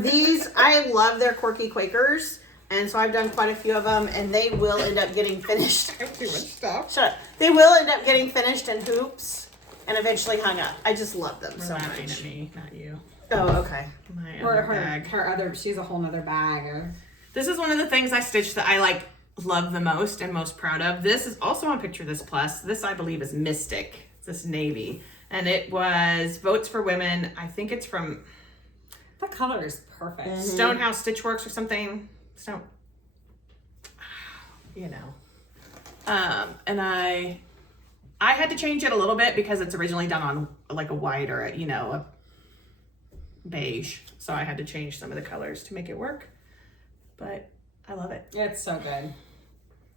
These, I love their Quirky Quakers, and so I've done quite a few of them, and they will end up getting finished. I have too much stuff. Shut up. They will end up getting finished in hoops and eventually hung up. I just love them so Laughing much. at me, not you. Oh, okay. My Or other bag. her other, she's a whole nother bag. This is one of the things I stitched that I like love the most and most proud of. This is also on Picture This Plus. This I believe is Mystic. It's this navy. And it was Votes for Women. I think it's from The color is perfect. Stonehouse Stitchworks or something. Stone, you know. And I had to change it a little bit because it's originally done on like a white or a beige. So I had to change some of the colors to make it work. But I love it. It's so good.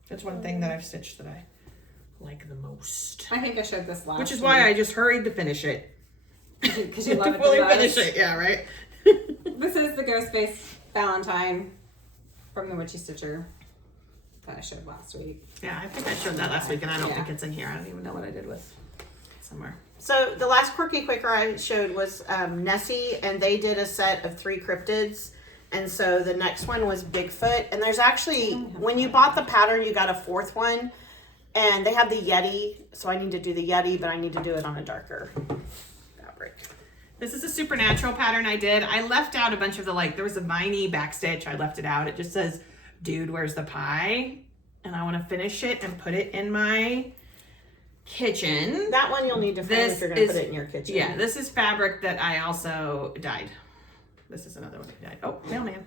That's one thing that I've stitched that I like the most. I think I showed this last Which is why I just hurried to finish it. because you love to it fully the most. finish it, yeah, right? This is the Ghost Face Valentine from the Witchy Stitcher that I showed last week. Yeah, I think I showed that last week and I don't Yeah. think it's in here. I don't even know what I did with somewhere. So the last Quirky Quaker I showed was Nessie, and they did a set of 3 cryptids. And so the next one was Bigfoot. And there's actually, when you bought the pattern, you got a 4th one. And they have the Yeti. So I need to do the Yeti, but I need to do it on a darker fabric. This is a Supernatural pattern I did. I left out a bunch of the there was a viney backstitch. I left it out. It just says, "Dude, where's the pie?" And I want to finish it and put it in my kitchen. That one you'll need to frame This if you're going to is- put it in your kitchen. Yeah, this is fabric that I also dyed. This is another one that died. Oh, mailman.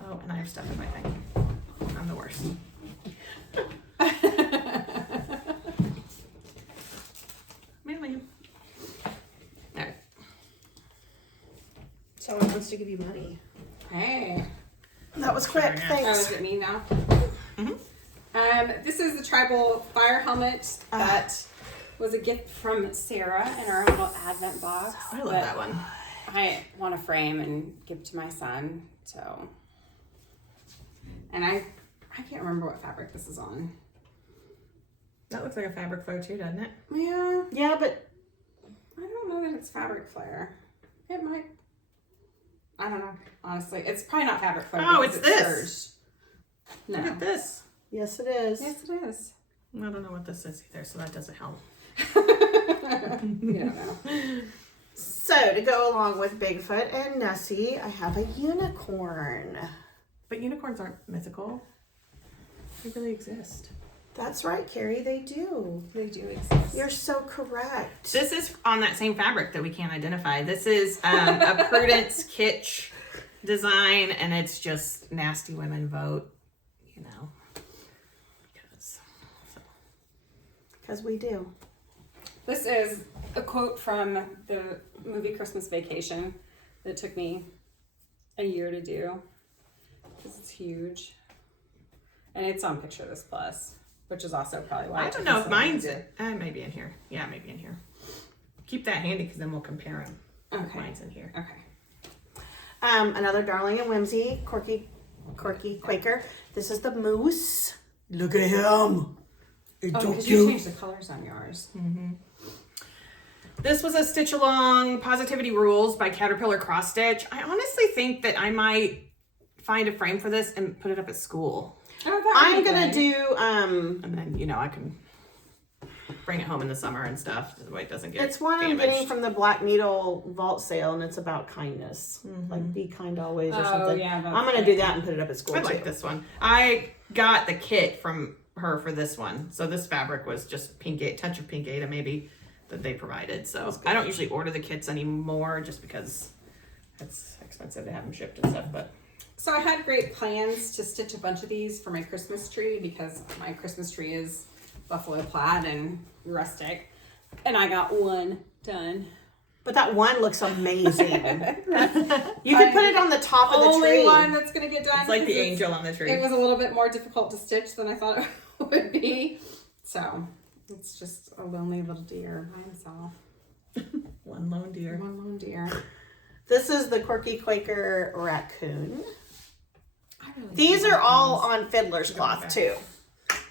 Oh, and I have stuff in my thing. I'm the worst. Mailman. Alright. Someone wants to give you money. Hey. That was quick. Sure, yeah. Oh, Thanks. is it me now? Mhm. This is the tribal fire helmet that was a gift from Sarah in our little advent box. I love that that one. I want to frame and give to my son. So, and I can't remember what fabric this is on. That looks like a fabric flow too, doesn't it? Yeah, Yeah, but I don't know that it's fabric flare. It might. I don't know. Honestly, it's probably not fabric flare. Oh, because it's this. surged. No. Look at this. yes, it is. Yes, it is. I don't know what this is either, so that doesn't help. You don't know. So to go along with Bigfoot and Nessie, I have a unicorn. But unicorns aren't mythical. They really exist. That's right, Carrie. They do. They do exist. You're so correct. This is on that same fabric that we can't identify. This is a Prudence Kitsch design, and it's just nasty women vote, Because we do. This is a quote from the movie Christmas Vacation that took me a year to do because it's huge. And it's on Picture This Plus, which is also probably why I it don't took know me if so long to mine's do. maybe in here. Yeah, maybe in here. Keep that handy because then we'll compare them. Okay. Mine's in here. Okay. Another Darling and Whimsy, Quirky Quaker. This is the moose. Look at him. It's Oh, so because you cute. changed the colors on yours. This was a Stitch Along Positivity Rules by Caterpillar Cross Stitch. I honestly think that I might find a frame for this and put it up at school. Oh, that I'm would be gonna good. do And then, I can bring it home in the summer and stuff. The way it doesn't get It's one damaged. I'm getting from the Black Needle vault sale, and it's about kindness. Like, be kind always or something. Yeah, I'm going to do that and put it up at school, I too. like this one. I got the kit from her for this one. So this fabric was just touch of pink Ada maybe that they provided. So I don't usually order the kits anymore just because it's expensive to have them shipped and stuff. But So I had great plans to stitch a bunch of these for my Christmas tree because my Christmas tree is buffalo plaid and rustic. And I got one done. But that one looks amazing. You could put it on the top of the Only tree. one that's going to get done. it's like the because angel on the tree. It was a little bit more difficult to stitch than I thought it would be. So it's just a lonely little deer by himself. One lone deer. One lone deer. This is the Quirky Quaker raccoon. I really These do are like all those. on fiddler's cloth, too.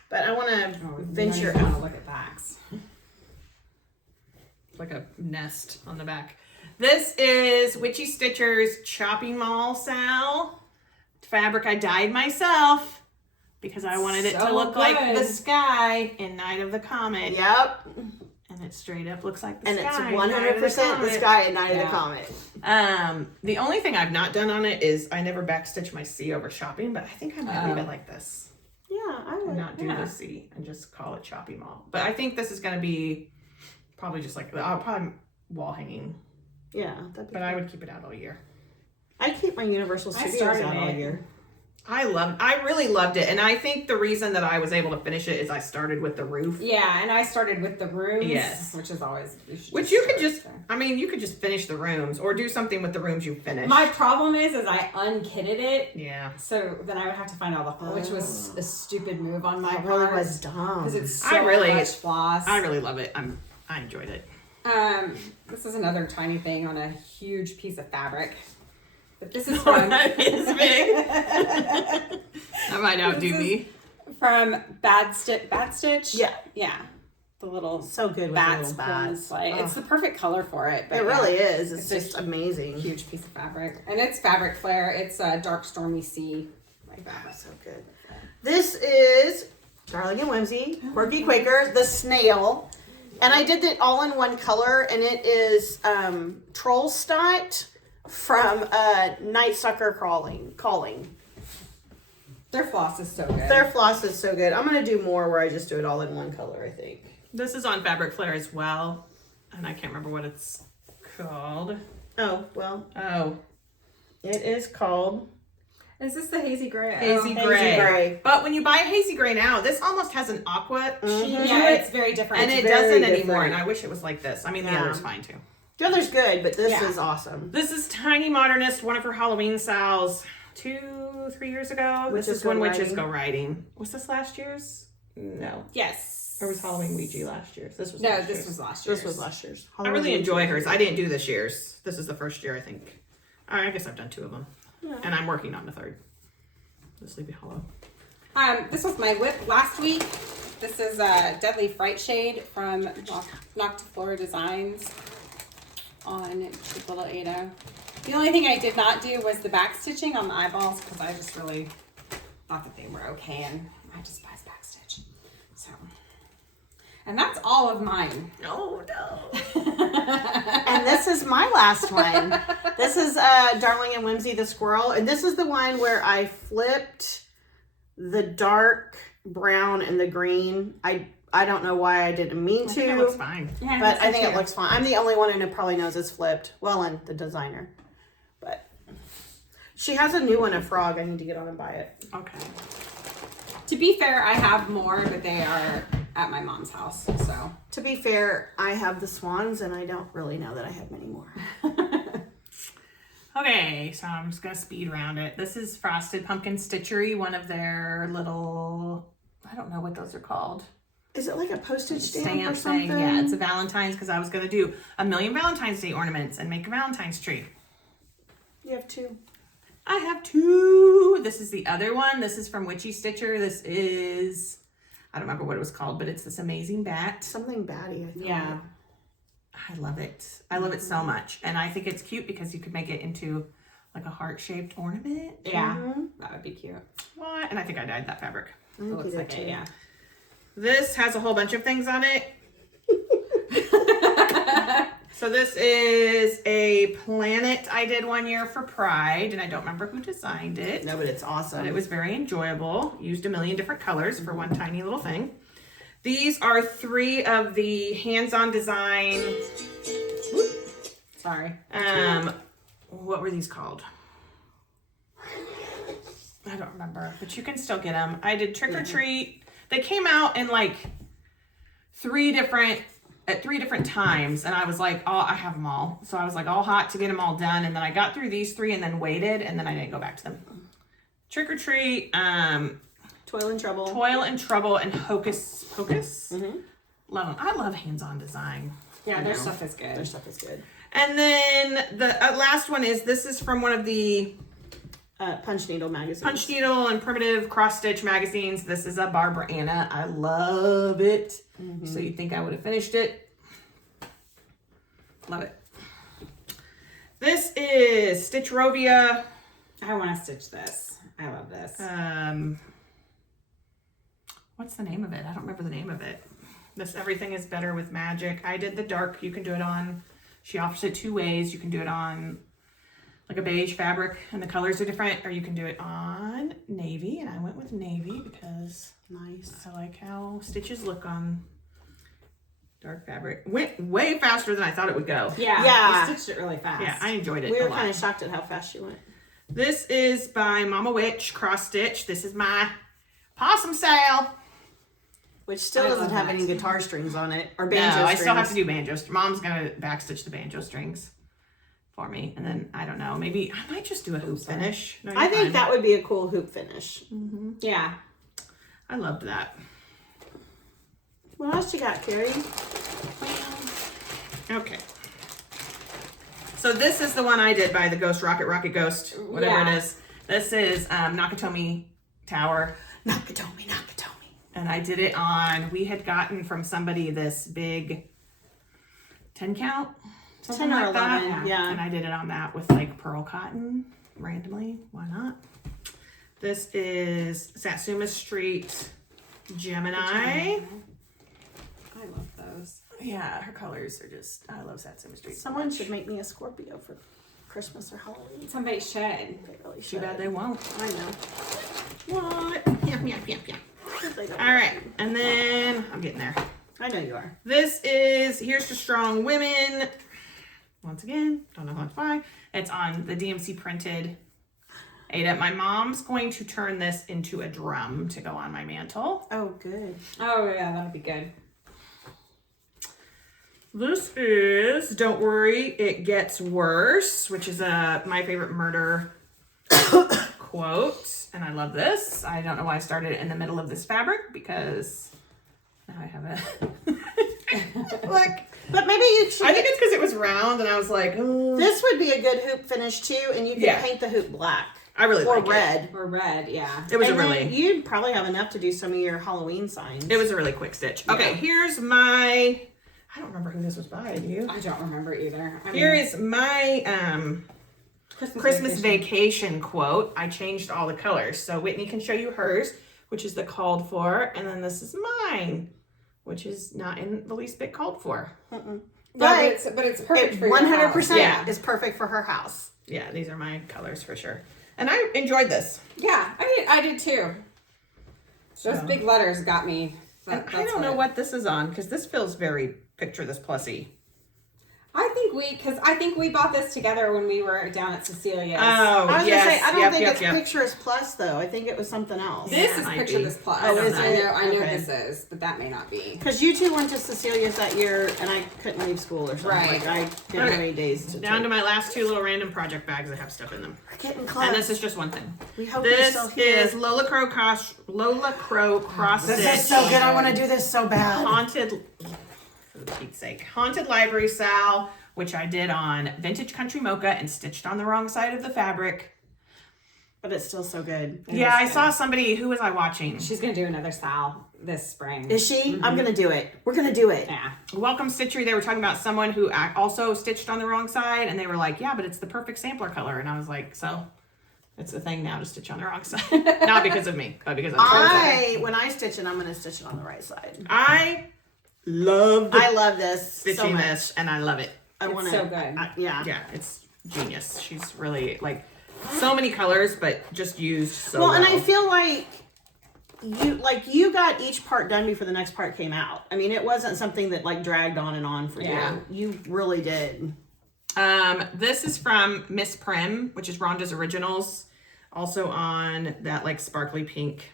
But I want to venture I want out. to look at backs. Like a nest on the back. This is Witchy Stitcher's Chopping Mall Sal. Fabric I dyed myself because I wanted it to So look like the good. sky in Night of the Comet. Yep. And it straight up looks like the And sky. it's in Night of 100% the Comet. sky at Night of Yeah. the Comet. The only thing I've not done on it is I never backstitch my C over shopping, but I think I might leave it like this. Yeah, I And would. not do the C and just call it Chopping Mall. But I think this is going to be probably just like, I'll probably wall hanging. Yeah, that'd be But I would keep it out all year. I keep my Universal I Studios started out all it. year. I really loved it. And I think the reason that I was able to finish it is I started with the roof. Yeah, and I started with the rooms. Yes. Which is always... Which you could just, I mean, you could just finish the rooms or do something with the rooms you finished. My problem is I unkitted it. Yeah. So then I would have to find all the holes, which was a stupid move on my That part. really was dumb. Because it's so I really- much floss. I really love it. I enjoyed it. This is another tiny thing on a huge piece of fabric. But this is from... That is big. That might outdo This is- me. From Bad Stitch? Yeah. Yeah. The little So good with bats little pulling bats. sleigh. Oh. It's the perfect color for it. But It yeah, really is. It's a just amazing. huge piece of fabric. And it's fabric flare. It's a dark stormy sea. Like that. So good. This is Darling and Whimsy, Quirky Quaker, the snail. And I did it all in one color, and it is Troll Stott from Night Sucker Calling. Their floss is so good. Their floss is so good. I'm going to do more where I just do it all in one color, I think. This is on Fabric Flare as well. And I can't remember what it's called. Oh, well, Oh, it is called Is this the hazy gray? Hazy Oh, Gray. Gray. But when you buy Hazy Gray now, this almost has an aqua sheen to Yeah, it. it's very different. And It's it very doesn't anymore. different. And I wish it was like this. I mean, the Yeah. other's fine too. The other's good, but this Yeah. is awesome. This is Tiny Modernist, one of her Halloween sales 2-3 years ago. Witches This is Go when Witches Riding. Go Riding. Was this last year's? No. Yes. Or was Halloween Ouija last year's? This was No, last this year's. was last year. This was last year's. I really enjoy hers. I didn't do this year's. This is the first year, I think. I guess I've done 2 of them. Yeah. And I'm working on the 3rd. The Sleepy Hollow. This was my whip last week. This is Deadly Fright Shade from Noctiflora Designs on Cheap Little Ada. The only thing I did not do was the back stitching on the eyeballs because I just really thought that they were okay, and I despise backstitch. So, and that's all of mine. Oh, no. And this is my last one. This is Darling and Whimsy the Squirrel. And this is the one where I flipped the dark brown and the green. I don't know why I didn't mean I to. think it looks fine. Yeah, But I think so it looks fine. I'm the only one who probably knows it's flipped. Well, and the designer. But she has a new one, a frog. I need to get on and buy it. Okay. To be fair, I have more, but they are at my mom's house. So To be fair, I have the swans, and I don't really know that I have many more. Okay, so I'm just going to speed around it. This is Frosted Pumpkin Stitchery, one of their little, I don't know what those are called. Is it like a postage stamp or Stamp something? thing. Yeah, it's a Valentine's because I was going to do a million Valentine's Day ornaments and make a Valentine's tree. You have 2. I have 2. This is the other one. This is from Witchy Stitcher. This is, I don't remember what it was called, but it's this amazing bat. Something batty, I thought. yeah. I love it. I love it so much. And I think it's cute because you could make it into like a heart-shaped ornament. Yeah, Mhm. that would be cute. What? And I think I dyed that fabric. I think It looks you like did it, too. yeah. This has a whole bunch of things on it. So this is a planet I did one year for Pride, and I don't remember who designed it. No, but it's awesome. But it was very enjoyable. Used a million different colors for one tiny little thing. These are 3 of the hands-on design. Sorry. What were these called? I don't remember, but you can still get them. I did Trick or Treat. They came out in like 3 different times, and I was like, oh, I have them all. So I was like all hot to get them all done, and then I got through these 3 and then waited, and then I didn't go back to them. Trick or Treat, Toil and Trouble. Toil and Trouble, and Hocus Pocus. Love them. I love hands-on design. Yeah, their stuff is good. Their stuff is good. And then the last one this is from one of the Punch Needle magazine. Punch Needle and Primitive Cross Stitch magazines. This is a Barbara Anna. I love it. So you'd think I would have finished it. Love it. This is Stitchrovia. I want to stitch this. I love this. What's the name of it? I don't remember the name of it. This Everything is Better with Magic. I did the dark. You can do it on, she offers it 2 ways. You can do it on like a beige fabric and the colors are different, or you can do it on navy, and I went with navy because Nice. I like how stitches look on dark fabric. Went way faster than I thought it would go. Yeah. You stitched it really fast. Yeah, I enjoyed it. We a were lot. kind of shocked at how fast you went. This is by Mama Witch Cross Stitch. This is my possum sail. Which still I doesn't love have that. any guitar strings on it. Or No, banjo strings. I still have to do banjo. Mom's gonna backstitch the banjo strings for me, and then I don't know. Maybe I might just do a hoop finish. No, I you're think fine. that would be a cool hoop finish. Yeah. I loved that. What else you got, Carrie? Okay. So this is the one I did by the Ghost Rocket Ghost, whatever Yeah. it is. This is Nakatomi Tower. Nakatomi. And I did it on, we had gotten from somebody this big 10 count. 10 or 11, yeah. And I did it on that with like pearl cotton randomly. Why not? This is Satsuma Street Gemini. I love those. Yeah, her colors are just, I love Satsuma Street. Someone should make me a Scorpio for Christmas or Halloween. Somebody should. They really Too should. bad they won't. I know. What? Yeah. They don't. All right, and then I'm getting there. I know you are. This is Here's to Strong Women. Once again, don't know why. It's on the DMC printed Ada. My mom's going to turn this into a drum to go on my mantle. Oh, good. Oh, yeah, that'd be good. This is Don't Worry, It Gets Worse, which is my favorite murder quote. And I love this. I don't know why I started it in the middle of this fabric because now I have it. Look. But maybe you should. I think it's because it was round and I was like, oh. This would be a good hoop finish too, and you could Yeah. paint the hoop black I really or like red. Or red, yeah. It was And a then really, you'd probably have enough to do some of your Halloween signs. it was a really quick stitch. Okay, Yeah. here's my, I don't remember who this was by, do you? I don't remember either. I Here mean, is my Christmas vacation quote. I changed all the colors. So Whitney can show you hers, which is the called for. And then this is mine, which is not in the least bit called for. But it's perfect for your 100% house. Yeah. is perfect for her house. Yeah, these are my colors for sure. And I enjoyed this. Yeah, I did too. Those So. big letters got me. And I don't know what this is on because this feels very picture this plussy. I think we bought this together when we were down at Cecilia's. Oh, I was yes. gonna say I don't Yep, think yep, it's yep. Pictures Plus though. I think it was something else. This Yeah, is might Picture be. This Plus. Oh, is I it? know Okay. this is, but that may not be. Because you two went to Cecilia's that year, and I couldn't leave school or something. Right. Like I didn't have any days to. Down to my last 2 little random project bags that have stuff in them. We're getting close. And this is just one thing. We hope you're This still here. is Lola Crow Cross This Stitch. is so good. I want to do this so bad. Haunted, for Pete's sake, Haunted Library Sal, which I did on Vintage Country Mocha and stitched on the wrong side of the fabric. But it's still so good. Yeah, I saw somebody, who was I watching? She's gonna do another Sal this spring. Is she? I'm gonna do it. We're gonna do it. Yeah. Welcome Stitchery, they were talking about someone who also stitched on the wrong side, and they were like, yeah, but it's the perfect sampler color. And I was like, so it's the thing now to stitch on the wrong side. Not because of me, but because of When I stitch it, I'm gonna stitch it on the right side. I love I love this so stitching much. this, and I love it. want so good. Yeah. Yeah, it's genius. She's really like so many colors, but just used so well. And I feel like you got each part done before the next part came out. I mean, it wasn't something that like dragged on and on for you. You really did. This is from Miss Prim, which is Rhonda's Originals. Also on that like sparkly pink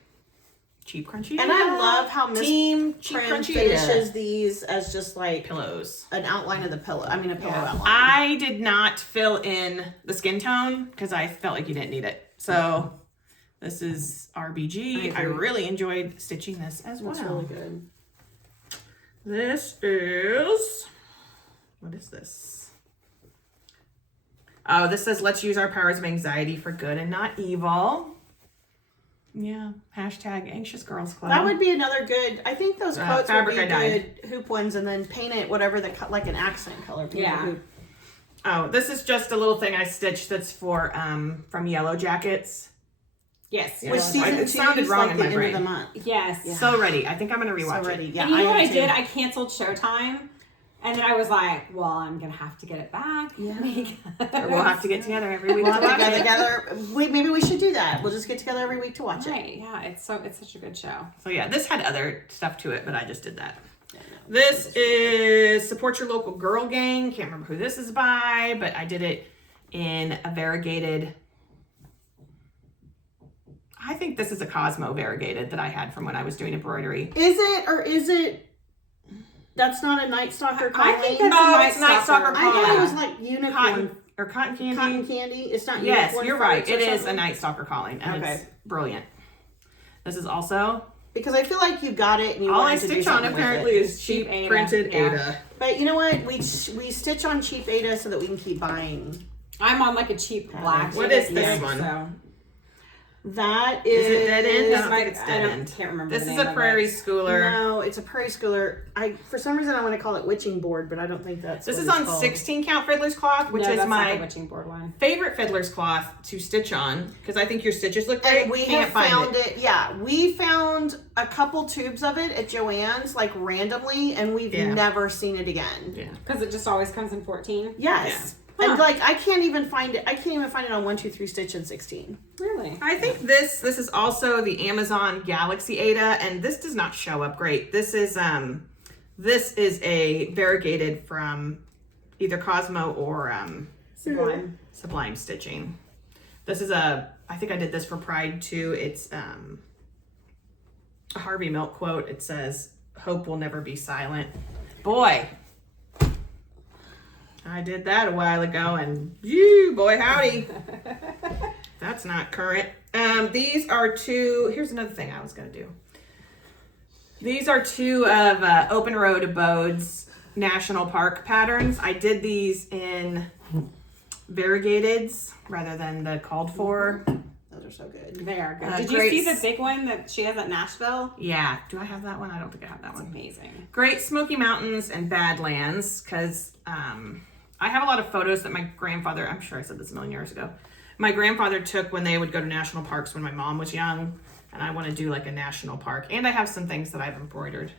Cheap Crunchy. And I love how Miss Prim finishes these as just like pillows. An outline of the pillow. I mean, a pillow outline. I did not fill in the skin tone because I felt like you didn't need it. So this is RBG. I really enjoyed stitching this as well. That's really good. This is, what is this? Oh, this says, let's use our powers of anxiety for good and not evil. Yeah. Hashtag anxious girls club. That would be another good, I think those quotes would be good hoop ones, and then paint it whatever like an accent color. Hoop. Oh, this is just a little thing I stitched that's for, from Yellow Jackets. Yes. Which season it sounded wrong like in the my end brain. of the month. Yes. Yeah. So ready. I think I'm going to rewatch it. Yeah, and you know what I did? I canceled Showtime. And then I was like, well, I'm going to have to get it back. Yeah. Or we'll have to get together every week We'll to have watch to get it. together. Maybe we should do that. We'll just get together every week to watch it. Right, yeah. It's such a good show. So yeah, this had other stuff to it, but I just did that. This is Support Your Local Girl Gang. Can't remember who this is by, but I did it in a variegated. I think this is a Cosmo variegated that I had from when I was doing embroidery. Is it, or is it? That's not a Night Stalker calling? I think that's it's Night Stalker I thought it calling. was like unicorn. Cotton candy. Cotton candy. It's not. Yes, unicorn you're right. fruits or It is a something? Night Stalker calling, and Okay. it's brilliant. This is also Because I feel like you got it and you all I wanted to do stitch on. something with Apparently, it. is cheap Ada. printed Yeah. Ada. But you know what? We stitch on cheap Ada so that we can keep buying. I'm on like a cheap black. What is this gig, one? So. That Is it dead end? This I don't think it's I dead don't- end. can't remember This the is name a of Prairie it. Schooler. No, it's a Prairie Schooler. For some reason I want to call it witching board, but I don't think that's. This what is it's on called. 16 count fiddler's cloth, which No, is that's not my the witching board one. favorite fiddler's cloth to stitch on because I think your stitches look great. And we Can't have find found it. it. Yeah, we found a couple tubes of it at Joann's, like randomly, and we've never seen it again. Yeah. Because it just always comes in 14. Yes. Yeah. And like I can't even find it. I can't even find it on 1, 2, 3 Stitch and 16. Really? I think this is also the Amazon Galaxy Ada, and this does not show up great. This is a variegated from either Cosmo or Sublime Stitching. This is I think I did this for Pride too. It's a Harvey Milk quote. It says, "Hope will never be silent." Boy, I did that a while ago, and boy howdy. That's not current. These are two. Here's another thing I was gonna do. These are two of Open Road Abodes National Park patterns. I did these in variegateds rather than the called for. Those are so good. They are good. Did you see the big one that she has at Nashville? Yeah. Do I have that one? I don't think I have that That's one. amazing. Great Smoky Mountains and Badlands, because I have a lot of photos that my grandfather, I'm sure I said this a million years ago, my grandfather took when they would go to national parks when my mom was young, and I want to do like a national park. And I have some things that I've embroidered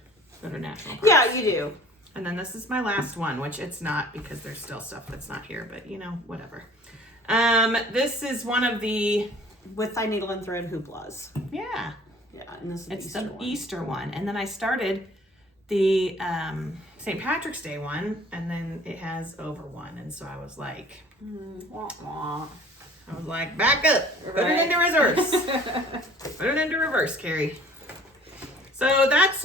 that are national parks. Yeah, you do. And then this is my last one, which it's not because there's still stuff that's not here, but you know, whatever. This is one of the... With Thy Needle and Thread hooplas. Yeah. Yeah, and this is It's Easter the one. Easter one. And then I started the St. Patrick's Day one, and then it has over one. And so I was like, back up. Put it into reverse. Put it into reverse, Carrie. So that's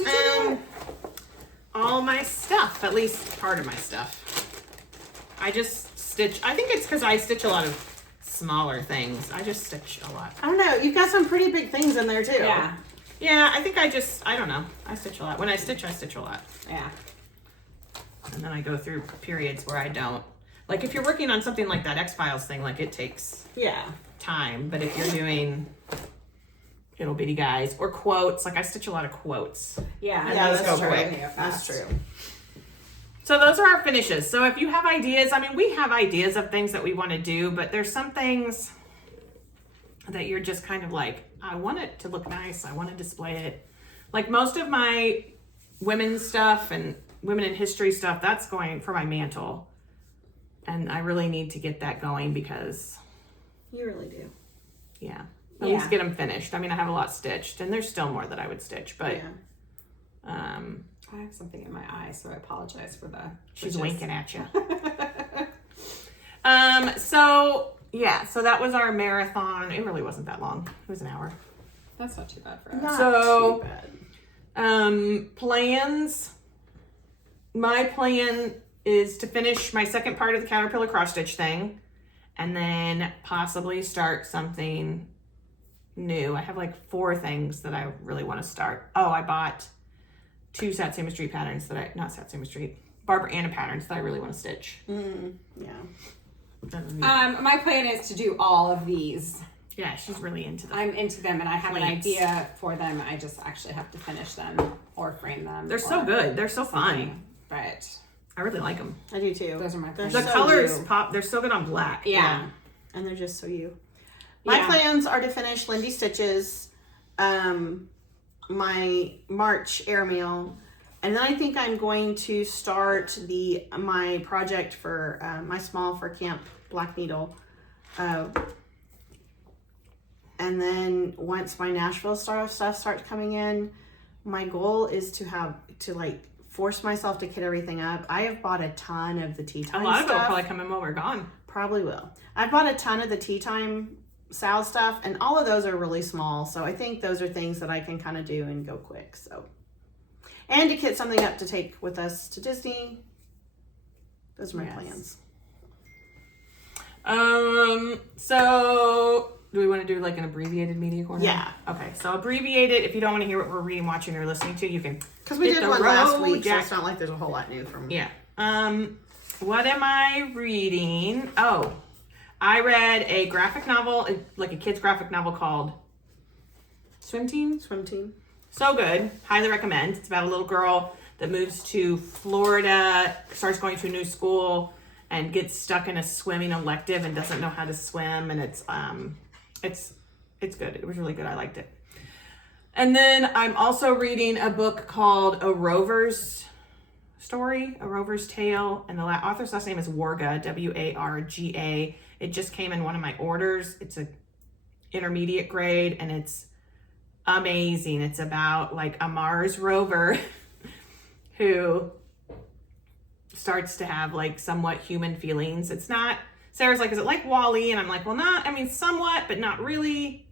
all my stuff, at least part of my stuff. I just stitch. I think it's because I stitch a lot of smaller things. I just stitch a lot. I don't know. You've got some pretty big things in there too. Yeah. Yeah, I think I don't know. I stitch a lot. When I stitch a lot. Yeah. And then I go through periods where I don't. Like if you're working on something like that X-Files thing, like it takes time. But if you're doing little bitty guys or quotes, like I stitch a lot of quotes. Yeah. Yeah, that's go true. quick. That's true. So those are our finishes. So if you have ideas, I mean, we have ideas of things that we want to do, but there's some things that you're just kind of like, I want it to look nice. I want to display it. Like most of my women's stuff and women in history stuff, that's going for my mantle. And I really need to get that going because, You really do. yeah, at least get them finished. I mean, I have a lot stitched, and there's still more that I would stitch, but I have something in my eye, so I apologize for the. she's winking at you. So that was our marathon. It really wasn't that long. It was an hour. That's not too bad for us. Not So, too bad. Plans. My plan is to finish my second part of the caterpillar cross stitch thing, and then possibly start something new. I have like 4 things that I really want to start. Oh, I bought 2 Satsuma Street patterns not Satsuma Street, Barbara Anna patterns that I really want to stitch. Yeah. My plan is to do all of these. Yeah, she's really into them. I'm into them, and I have an Plants. idea for them. I just actually have to finish them or frame them. They're so good. They're so fun. But I really like them. I do too. those are my plans. The so colors you. pop. They're so good on black. Yeah. And they're just so you. My plans are to finish Lindy Stitches, my March airmail, and then I think I'm going to start my project for my small for Camp Black Needle. And then once my Nashville stuff starts coming in, my goal is to force myself to kit everything up. I have bought a ton of the tea time A lot of it will stuff. probably come in while we're gone. Probably will. I've bought a ton of the tea time Sal stuff, and all of those are really small. So I think those are things that I can kind of do and go quick. So, and to kit something up to take with us to Disney. Those are my plans. So do we want to do like an abbreviated media corner? Yeah. Okay. So abbreviated. If you don't want to hear what we're reading, watching, or listening to, you can. Because we hit did the one last road, week, so Jack. it's not like there's a whole lot new from. Yeah. What am I reading? Oh, I read a graphic novel, like a kid's graphic novel called Swim Team. Swim Team. So good. Highly recommend. It's about a little girl that moves to Florida, starts going to a new school, and gets stuck in a swimming elective and doesn't know how to swim. And it's good. It was really good. I liked it. And then I'm also reading a book called A Rover's Story, A Rover's Tale, and the author's last name is Warga, W-A-R-G-A. It just came in one of my orders. It's a intermediate grade, and it's amazing. It's about like a Mars rover who starts to have like somewhat human feelings. It's not, Sarah's like, is it like WALL-E? And I'm like, well, somewhat, but not really.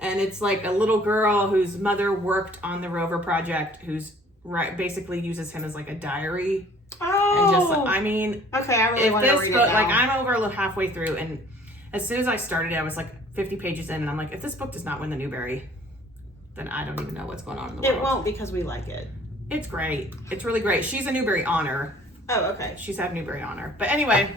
And it's like a little girl whose mother worked on the rover project, who's basically uses him as like a diary. Oh. And okay, I really want to read it now. Like I'm over halfway through, and as soon as I started it, I was like 50 pages in, and I'm like, if this book does not win the Newbery, then I don't even know what's going on in the world. It won't because we like it. It's great. It's really great. She's a Newbery honor. Oh, okay. She's had Newbery honor. But anyway,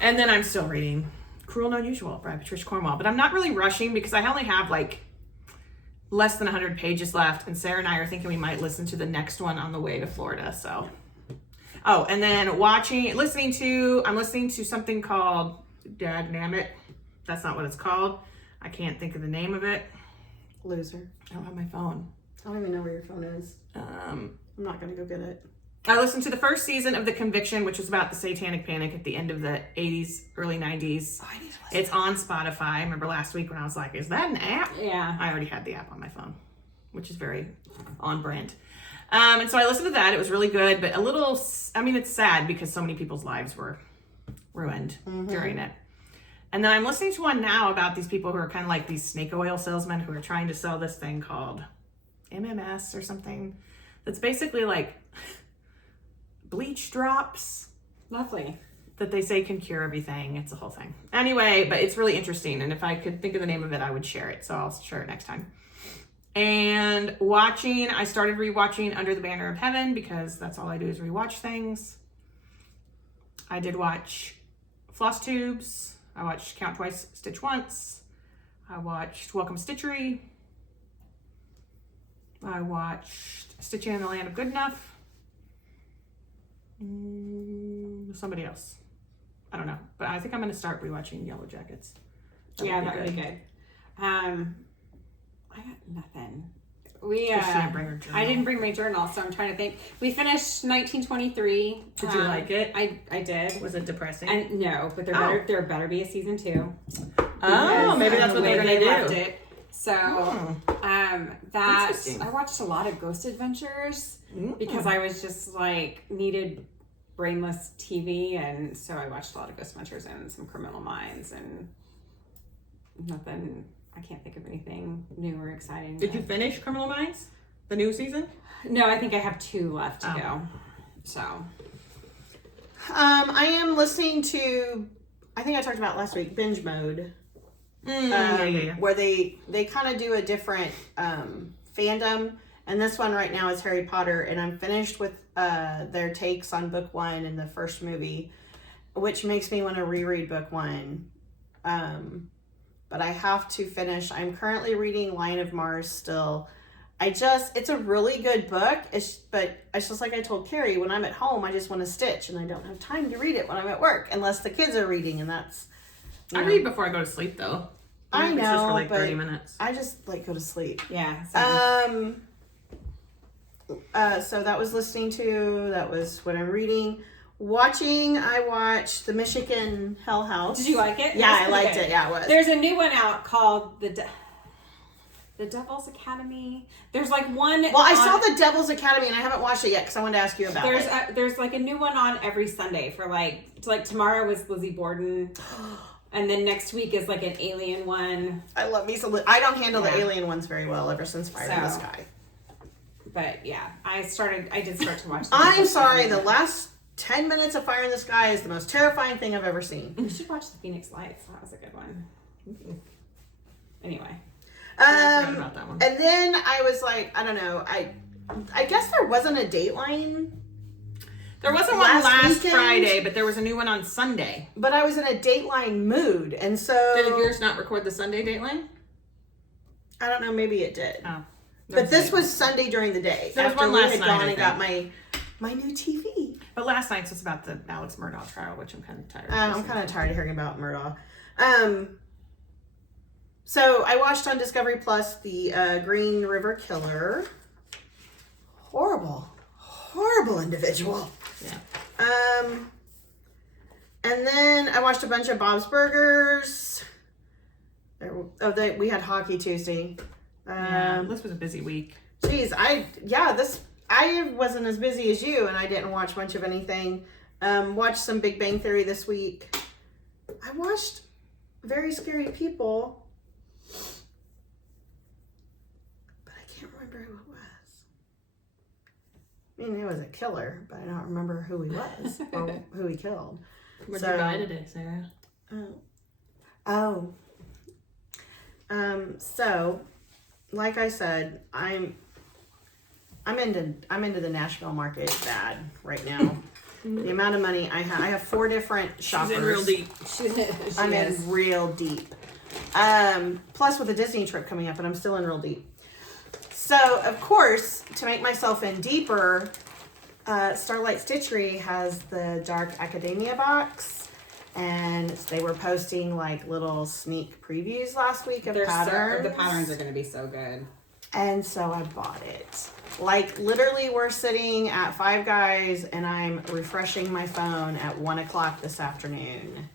and then I'm still reading Cruel and Unusual by Patricia Cornwell. But I'm not really rushing because I only have like less than 100 pages left. And Sarah and I are thinking we might listen to the next one on the way to Florida. So, and then I'm listening to something called Dagnammit. That's not what it's called. I can't think of the name of it. Loser. I don't have my phone. I don't even know where your phone is. I'm not going to go get it. I listened to the first season of The Conviction, which was about the satanic panic at the end of the 80s, early 90s. Oh, I need to listen. It's on Spotify. I remember last week when I was like, is that an app? Yeah. I already had the app on my phone, which is very on brand. And so I listened to that. It was really good, but it's sad because so many people's lives were ruined during it. And then I'm listening to one now about these people who are kind of like these snake oil salesmen who are trying to sell this thing called MMS or something. That's basically like bleach drops. Lovely. That they say can cure everything. It's a whole thing. Anyway, but it's really interesting. And if I could think of the name of it, I would share it. So I'll share it next time. And I started rewatching Under the Banner of Heaven because that's all I do is rewatch things. I did watch Flosstubes. I watched Count Twice, Stitch Once. I watched Welcome Stitchery. I watched Stitching in the Land of Good Enough. Somebody else. I don't know. But I think I'm going to start rewatching Yellow Jackets. That would be good. I got nothing. We She didn't bring her journal. I didn't bring my journal, so I'm trying to think. We finished 1923. Did you like it? I did. Was it depressing? And no, but there better be a season 2. Oh, maybe that's what they're gonna do. Left it. So, that Interesting. I watched a lot of Ghost Adventures because I was just like needed brainless TV, and so I watched a lot of Ghost Adventures and some Criminal Minds, and nothing. I can't think of anything new or exciting. Did you finish Criminal Minds? The new season? No, I think I have 2 left to go. So, I am listening to, I think I talked about last week, Binge Mode. Where they kind of do a different fandom, and this one right now is Harry Potter, and I'm finished with their takes on book 1 and the first movie, which makes me want to reread book 1. But I have to finish. I'm currently reading Lion of Mars still. It's a really good book. But it's just like I told Carrie, when I'm at home, I just want to stitch, and I don't have time to read it when I'm at work, unless the kids are reading, and that's. I read before I go to sleep, though. I know, it's just for like but 30 minutes. I just like go to sleep. yeah. So that was listening to. That was what I'm reading. Watching, I watched the Michigan Hell House. Did you like it? Yeah, I It was liked good. it. Yeah, it was. There's a new one out called the Devil's Academy. There's like one. Well, I saw the Devil's Academy, and I haven't watched it yet because I wanted to ask you about it. There's like a new one on every Sunday for like tomorrow was Lizzie Borden, and then next week is like an alien one. I love me some. I don't handle the alien ones very well ever since Fire in the Sky. But yeah, I did start to watch. I'm sorry, the last 10 minutes of Fire in the Sky is the most terrifying thing I've ever seen. You should watch the Phoenix Lights. That was a good one. Anyway. I forgot about that one. And then I was like, I don't know, I guess there wasn't a Dateline. There wasn't one last weekend, Friday, but there was a new one on Sunday. but I was in a Dateline mood, and so Did yours not record the Sunday Dateline? I don't know, maybe it did. Oh. But this was Sunday during the day. There was after one we last had night, gone I and got my new TV. But last night's was about the Alex Murdaugh trial, which I'm kind of tired of. I'm kind of tired of hearing about Murdaugh. So I watched on Discovery Plus the Green River Killer. Horrible individual. Yeah. And then I watched a bunch of Bob's Burgers. We had hockey Tuesday. This was a busy week. Geez, I wasn't as busy as you, and I didn't watch much of anything. Watched some Big Bang Theory this week. I watched Very Scary People, but I can't remember who it was. I mean, it was a killer, but I don't remember who he was or who he killed. What'd you buy today, Sarah? So, like I said, I'm into the Nashville market bad right now. The amount of money I have 4 different shoppers. She's in real deep. I'm in real deep. Plus with a Disney trip coming up, and I'm still in real deep. So, of course, to make myself in deeper, Starlight Stitchery has the Dark Academia box, and they were posting like little sneak previews last week of patterns. The patterns are going to be so good. And so I bought it. Like literally we're sitting at Five Guys and I'm refreshing my phone at 1 o'clock this afternoon.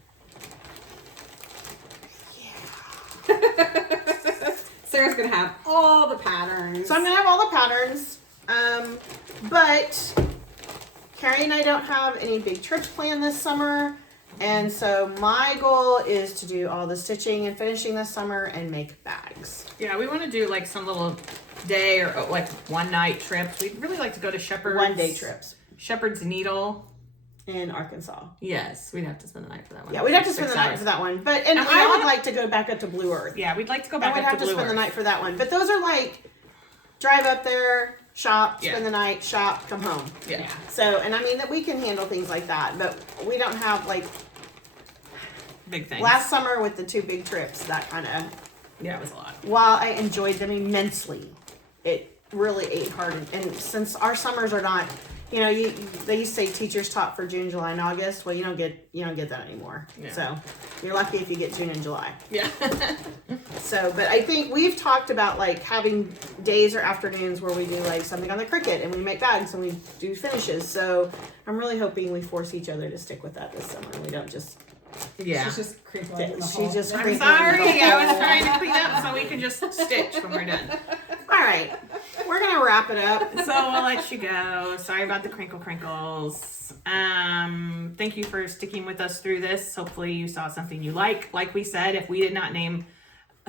Sarah's going to have all the patterns. So I'm going to have all the patterns. But Carrie and I don't have any big trips planned this summer. And so my goal is to do all the stitching and finishing this summer and make bags. Yeah, we want to do like some little day or like one night trips. We'd really like to go to Shepherd's. 1 day trips. Shepherd's Needle. In Arkansas. Yes, we'd have to spend the night for that one. Yeah, we'd have to spend the night for that one. But and I would like to go back up to Blue Earth. Yeah, we'd like to go back I would up have to to Blue spend Earth. the night for that one. But those are like drive up there, shop, spend the night, shop, come home. Yeah. So, and I mean that we can handle things like that, but we don't have like Big things. last summer with the 2 big trips, that kind of. Yeah, it was a lot. While I enjoyed them immensely, it really ate hard. And since our summers are not you know, they used to say teachers taught for June, July, and August. Well, you don't get that anymore. Yeah. So you're lucky if you get June and July. Yeah. So, but I think we've talked about like having days or afternoons where we do like something on the Cricut and we make bags and we do finishes. So I'm really hoping we force each other to stick with that this summer. We don't just. Yeah. She's just crinkling in the She hole. just. I'm crinkles sorry. the I was hole. trying to clean up so we can just stitch when we're done. All right, we're gonna wrap it up. So I'll let you go. Sorry about the crinkles. Thank you for sticking with us through this. Hopefully you saw something you like. Like we said, if we did not name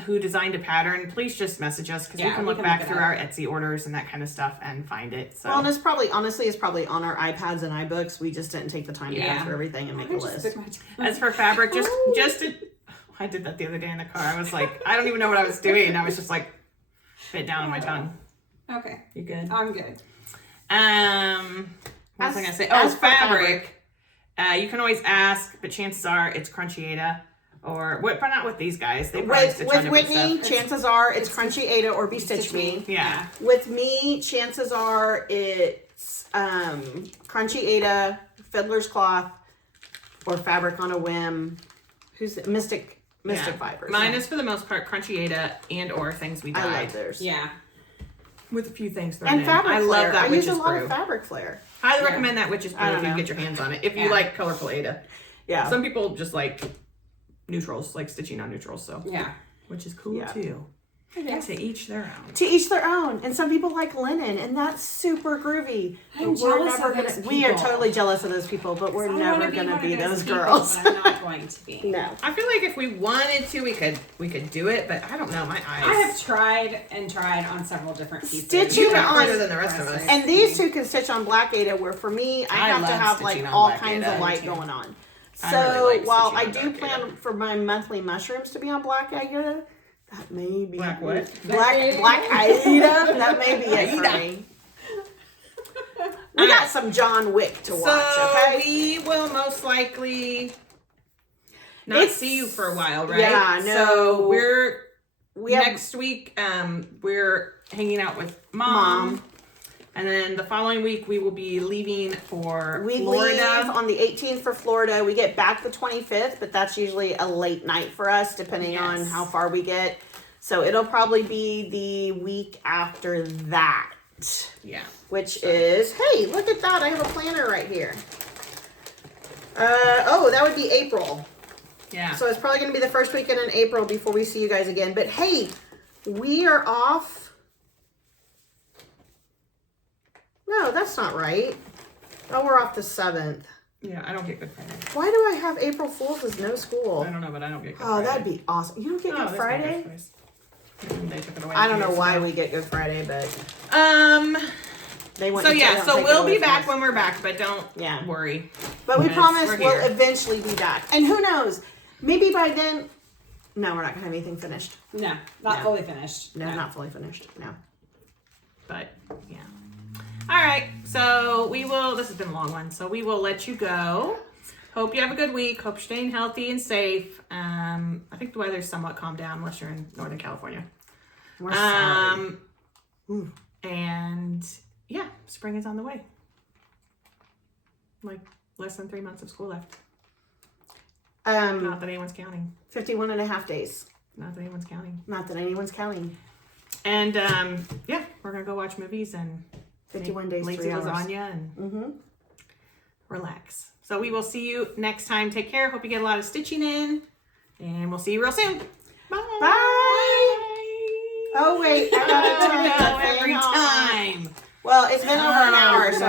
who designed a pattern, please just message us because we can look back through our Etsy orders and that kind of stuff and find it. So Well, and it's probably on our iPads and iBooks. We just didn't take the time to go through everything and make a list. as for fabric, I did that the other day in the car. I was like, I don't even know what I was doing. I was just like, bit down on my tongue. Okay. You good? I'm good. What was I gonna say? Oh, fabric. You can always ask, but chances are it's Crunchyada or what? But not with these guys. They probably stitch on With different Whitney, stuff. chances are it's Crunchy Ada or Be Stitch Me. Yeah. With me, chances are it's Crunchy Ada, Fiddler's Cloth, or Fabric on a Whim. Who's it? Mystic Fibers. Mine is for the most part Crunchyada and or Things We Dyed. I love theirs. Yeah. With a few things thrown And in. Fabric I Flare. love that I use Witch's a lot Brew. of Fabric Flare. Highly recommend that Witch's Brew I if don't you know. can get your hands on it. If you like colorful Ada. Yeah. Some people just like neutrals, like stitching on neutrals, so Yeah. which is cool Yeah. too. Yes. To each their own. To each their own. And some people like linen, and that's super groovy. I'm But we're jealous never of gonna. those We are people. totally jealous of those people, but we're I never wanna gonna one be of those people, girls. But I'm not going to be. No. I feel like if we wanted to, we could do it, but I don't know. My eyes. I have tried on several different pieces. Stitching You got on- further than the rest of us. And these two can stitch on black Ada, where for me, I I have to love have like stitching on all black kinds Ada. of light Me too. going on. I So really like while I stitching on do dark plan for my monthly mushrooms to be on black Ada, that may be Black what? Black Ada. That may be it for me. We got some John Wick to watch. So Okay. we will most likely not It's- see you for a while, right? Yeah, no. So We have next week. We're hanging out with Mom. And then the following week, we will be leaving for We Florida. leave on the 18th for Florida. We get back the 25th, but that's usually a late night for us, depending on Yes. how far we get. So it'll probably be the week after that, Yeah. which is, hey, look at that. I have a planner right here. That would be April. Yeah. So it's probably going to be the first weekend in April before we see you guys again. But hey, we are off. No, that's not right. Oh, we're off the 7th. Yeah, I don't get Good Friday. Why do I have April Fool's as no school? I don't know, but I don't get Good Oh, Friday. that'd be awesome. You don't get Good there's Friday? my Good Fridays. They took it away I a don't few know years why ago. we get Good Friday, but they went. So yeah, so we'll be back when we're back, but don't Yeah. worry. But we Yes, promise we're we'll here. eventually be back. And who knows? Maybe by then. No, we're not gonna have anything finished. No, not No. fully finished. No, not fully finished. No. But yeah. All right. So we will. This has been a long one. So we will let you go. Hope you have a good week. Hope you're staying healthy and safe. I think the weather's somewhat calmed down unless you're in Northern California. We're sorry. And yeah, spring is on the way. Like less than 3 months of school left. Not that anyone's counting. 51 and a half days. Not that anyone's counting. Not that anyone's counting. And yeah, we're gonna go watch movies and 51 make days, lazy 3 hours. lasagna and relax. So we will see you next time. Take care. Hope you get a lot of stitching in, and we'll see you real soon. Bye. Bye. Oh wait, I gotta turn No, the thing every on. time. Well, it's been over an hour, so